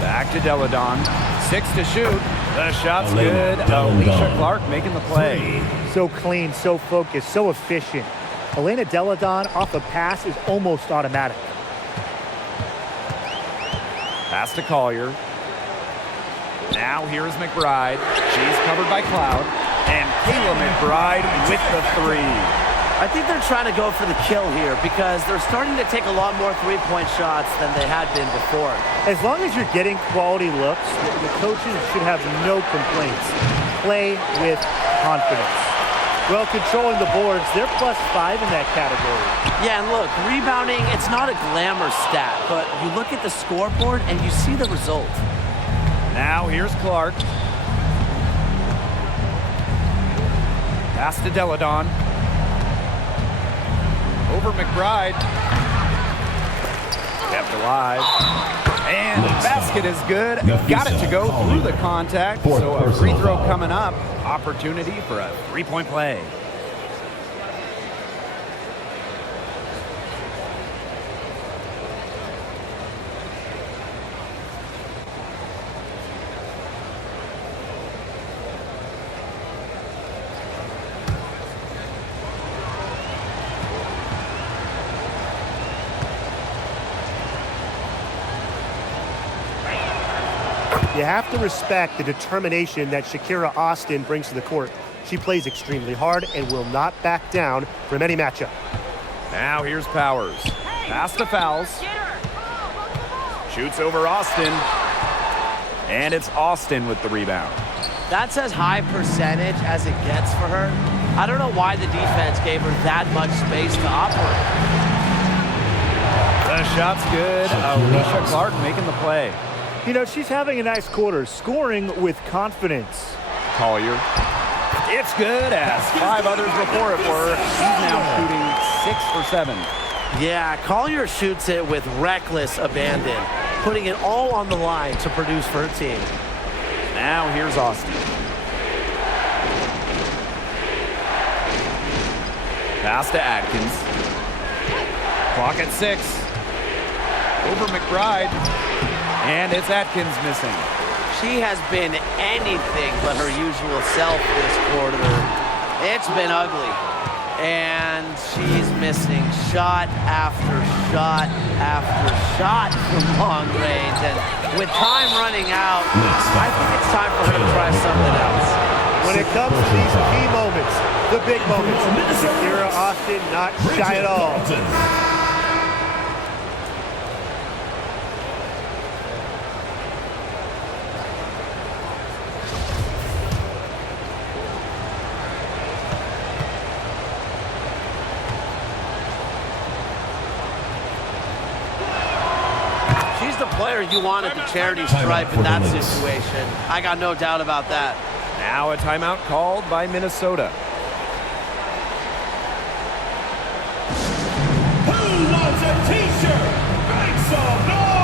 Back to Deladon. 6 to shoot. The shot's good. Alicia Clark making the play. So clean, so focused, so efficient. Elena Deladon off a pass is almost automatic. Pass to Collier. Now here's McBride. She's covered by Cloud. And Kayla McBride with the 3. I think they're trying to go for the kill here because they're starting to take a lot more three-point shots than they had been before. As long as you're getting quality looks, the coaches should have no complaints. Play with confidence. Well, controlling the boards, they're +5 in that category. Yeah, and look, rebounding, it's not a glamour stat, but you look at the scoreboard and you see the result. Now here's Clark. Pass to Deladon. Over McBride. Kept alive. And the basket is good. Got it to go through the contact. So a free throw coming up. Opportunity for a 3-point play. You have to respect the determination that Shakira Austin brings to the court. She plays extremely hard and will not back down from any matchup. Now here's Powers. Pass to Fouls. Shoots over Austin. And it's Austin with the rebound. That's as high percentage as it gets for her. I don't know why the defense gave her that much space to operate. The shot's good. Alicia Clark making the play. You know, she's having a nice quarter, scoring with confidence. Collier. It's good, as 5 others before it were. She's now shooting 6 for 7. Yeah, Collier shoots it with reckless abandon, putting it all on the line to produce for her team. Now here's Austin. Pass to Atkins. Clock at 6. Over McBride. And it's Atkins missing. She has been anything but her usual self this quarter. It's been ugly. And she's missing shot after shot after shot from long range. And with time running out, I think it's time for her to try something else. When it comes to these key moments, the big moments, Shakira Austin not shy at all. She's the player you want at the charity stripe in that situation. I got no doubt about that. Now a timeout called by Minnesota. Who wants a t-shirt? Make some noise!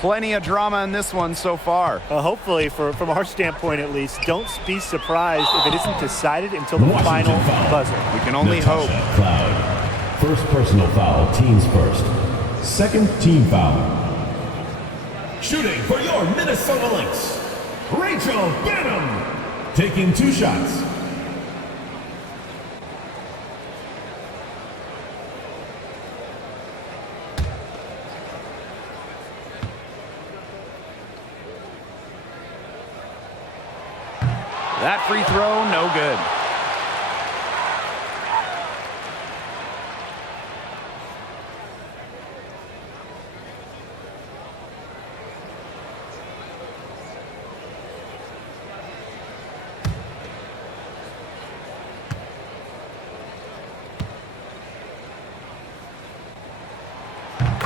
Plenty of drama in this one so far. Hopefully, from our standpoint at least, don't be surprised if it isn't decided until the final buzzer. We can only hope. Cloud. First personal foul, teams first. Second team foul. Shooting for your Minnesota Lynx, Rachel Banham. Taking 2 shots. That free throw, no good.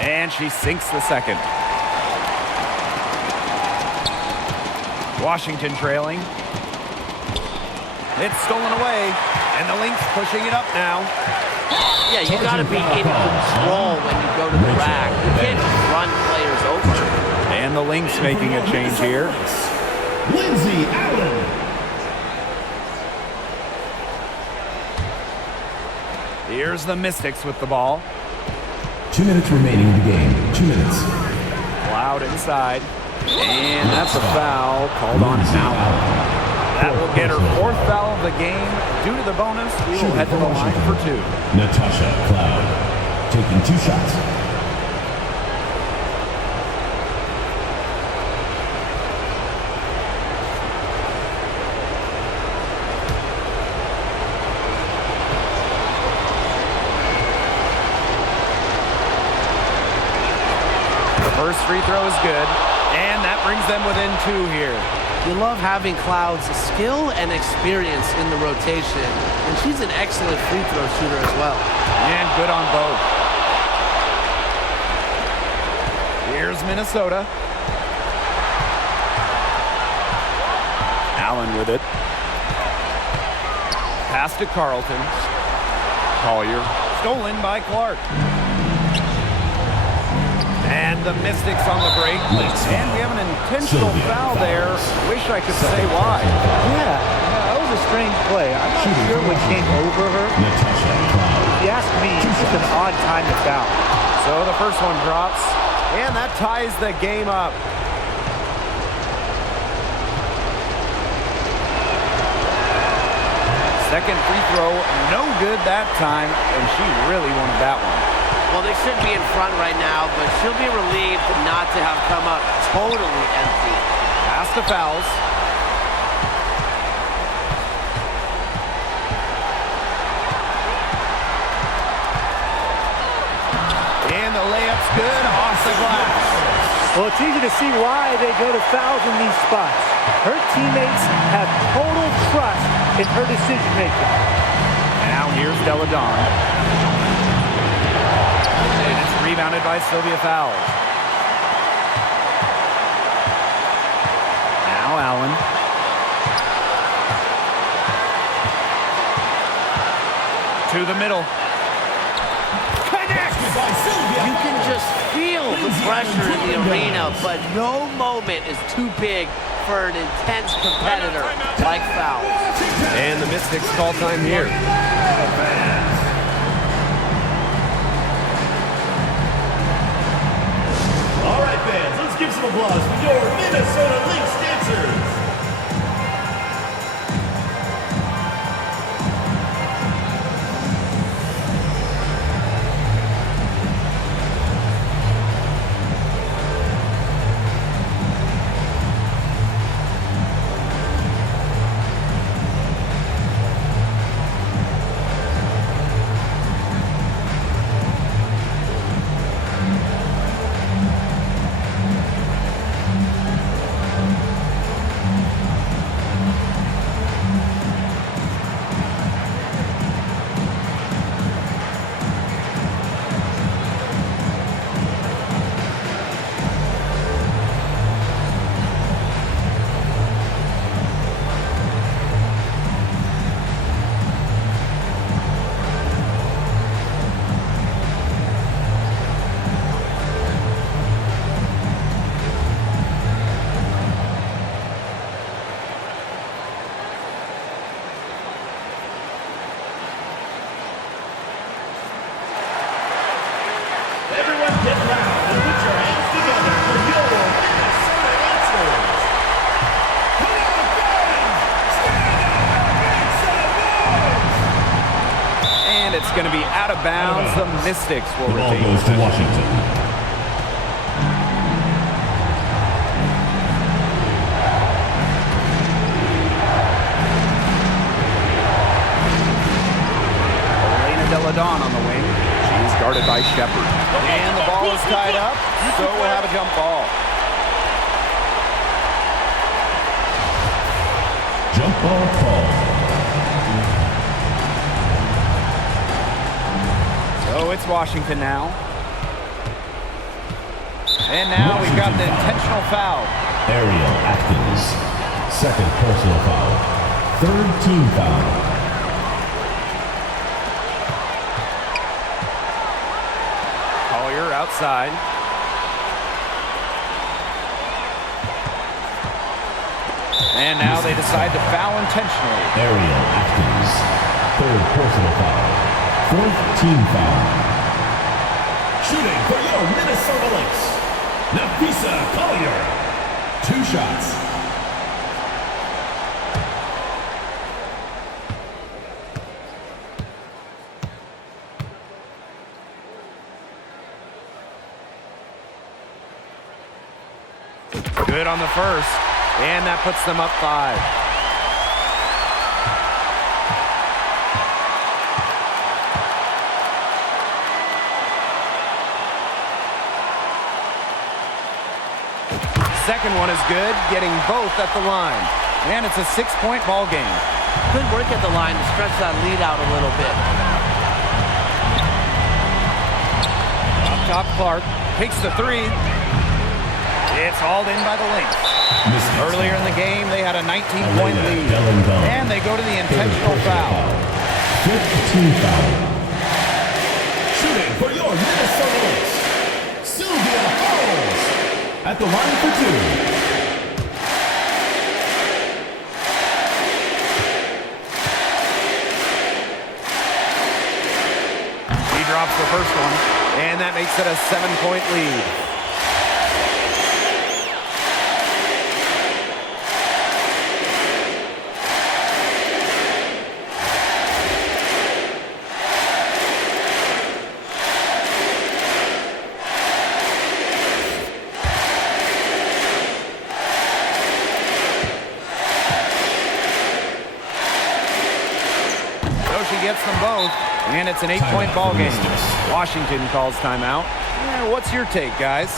And she sinks the second. Washington trailing. It's stolen away, and the Lynx pushing it up now. Yeah, you got to be in control when you go to the rack. You can't just run players over. And the Lynx making a change here. Lindsay Allen. Here's the Mystics with the ball. 2 minutes remaining in the game. 2 minutes. Cloud inside. And that's a foul called on Allen. That will get her 4th foul of the game. Due to the bonus, we will head to the line for 2. Natasha Cloud taking 2 shots. First free throw is good, and that brings them within 2 here. You love having Cloud's skill and experience in the rotation, and she's an excellent free throw shooter as well. And good on both. Here's Minnesota. Allen with it. Pass to Carlton. Collier. Stolen by Clark. And the Mystics on the break. And we have an intentional foul there. Wish I could say why. Yeah, that was a strange play. I'm not sure what came over her. If you ask me, it's just an odd time to foul. So the first one drops, and that ties the game up. Second free throw, no good that time, and she really wanted that one. Well, they should be in front right now, but she'll be relieved not to have come up totally empty. Pass to Fowles. And the layup's good off the glass. Well, it's easy to see why they go to fouls in these spots. Her teammates have total trust in her decision-making. Now here's Deladon. And it's rebounded by Sylvia Fowles. Now Allen. To the middle. You can just feel the pressure in the arena, but no moment is too big for an intense competitor like Fowles. And the Mystics call time here. All right, fans, let's give some applause for your Minnesota Lynx dancers. It's going to be out of bounds. The Mystics will The ball retain goes to possession. Washington. Elena Deladon on the wing. She's guarded by Shepard. And the ball is tied up, so we'll have a jump ball. Jump ball called. So it's Washington now. And now we've got the intentional foul. Ariel Atkins. Second personal foul. Third team foul. Collier outside. And now they decide to foul intentionally. Ariel Atkins. Third personal foul. Fourth team foul. Shooting for your Minnesota Lynx. Nafisa Collier. 2 shots. Good on the first. And that puts them up 5. Second one is good, getting both at the line. And it's a 6-point ball game. Good work at the line to stretch that lead out a little bit. Up top, Clark takes the three. It's hauled in by the Lynx. Earlier in the game, they had a 19-point lead. And they go to the intentional foul. 15th foul. Shooting for your Minnesota Lynx, Sylvia Fowles at the line for two. Drops the first one, and that makes it a 7-point lead. So she gets them both. And it's an 8-point ball game. Washington calls timeout. What's your take, guys?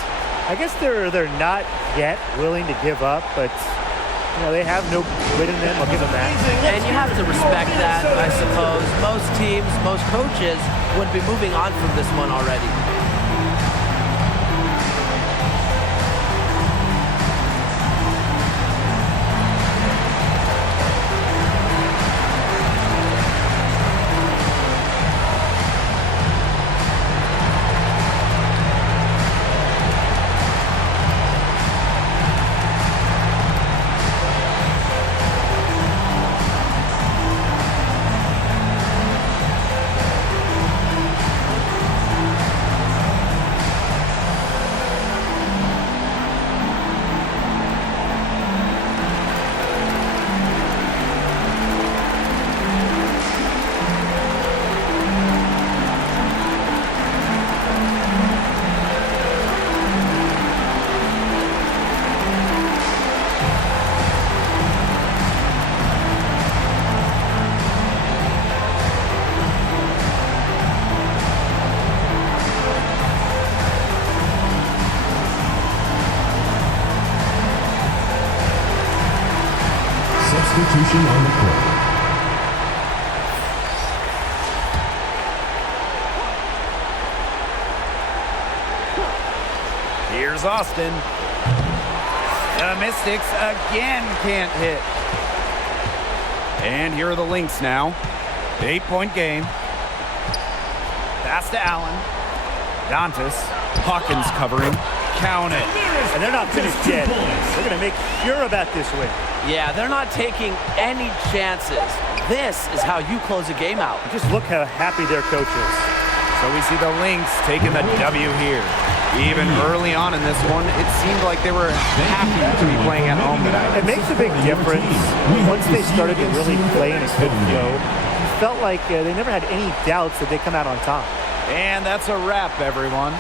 I guess they're not yet willing to give up, but they have no quit in them. I'll give them that. And you have to respect that, I suppose. Most teams, most coaches would be moving on from this one already. Substitution on the court. Here's Austin. The Mystics again can't hit. And here are the Lynx now. 8-point game. Pass to Allen. Dantas. Hawkins covering. Count it. And they're not finished yet. They're going to make sure about this win. Yeah, they're not taking any chances. This is how you close a game out. Just look how happy their coach is. So we see the Lynx taking the W here. Even early on in this one, it seemed like they were happy to be playing at home tonight. It makes a big difference. Once they started to really play in a good flow, you felt like they never had any doubts that they come out on top. And that's a wrap, everyone.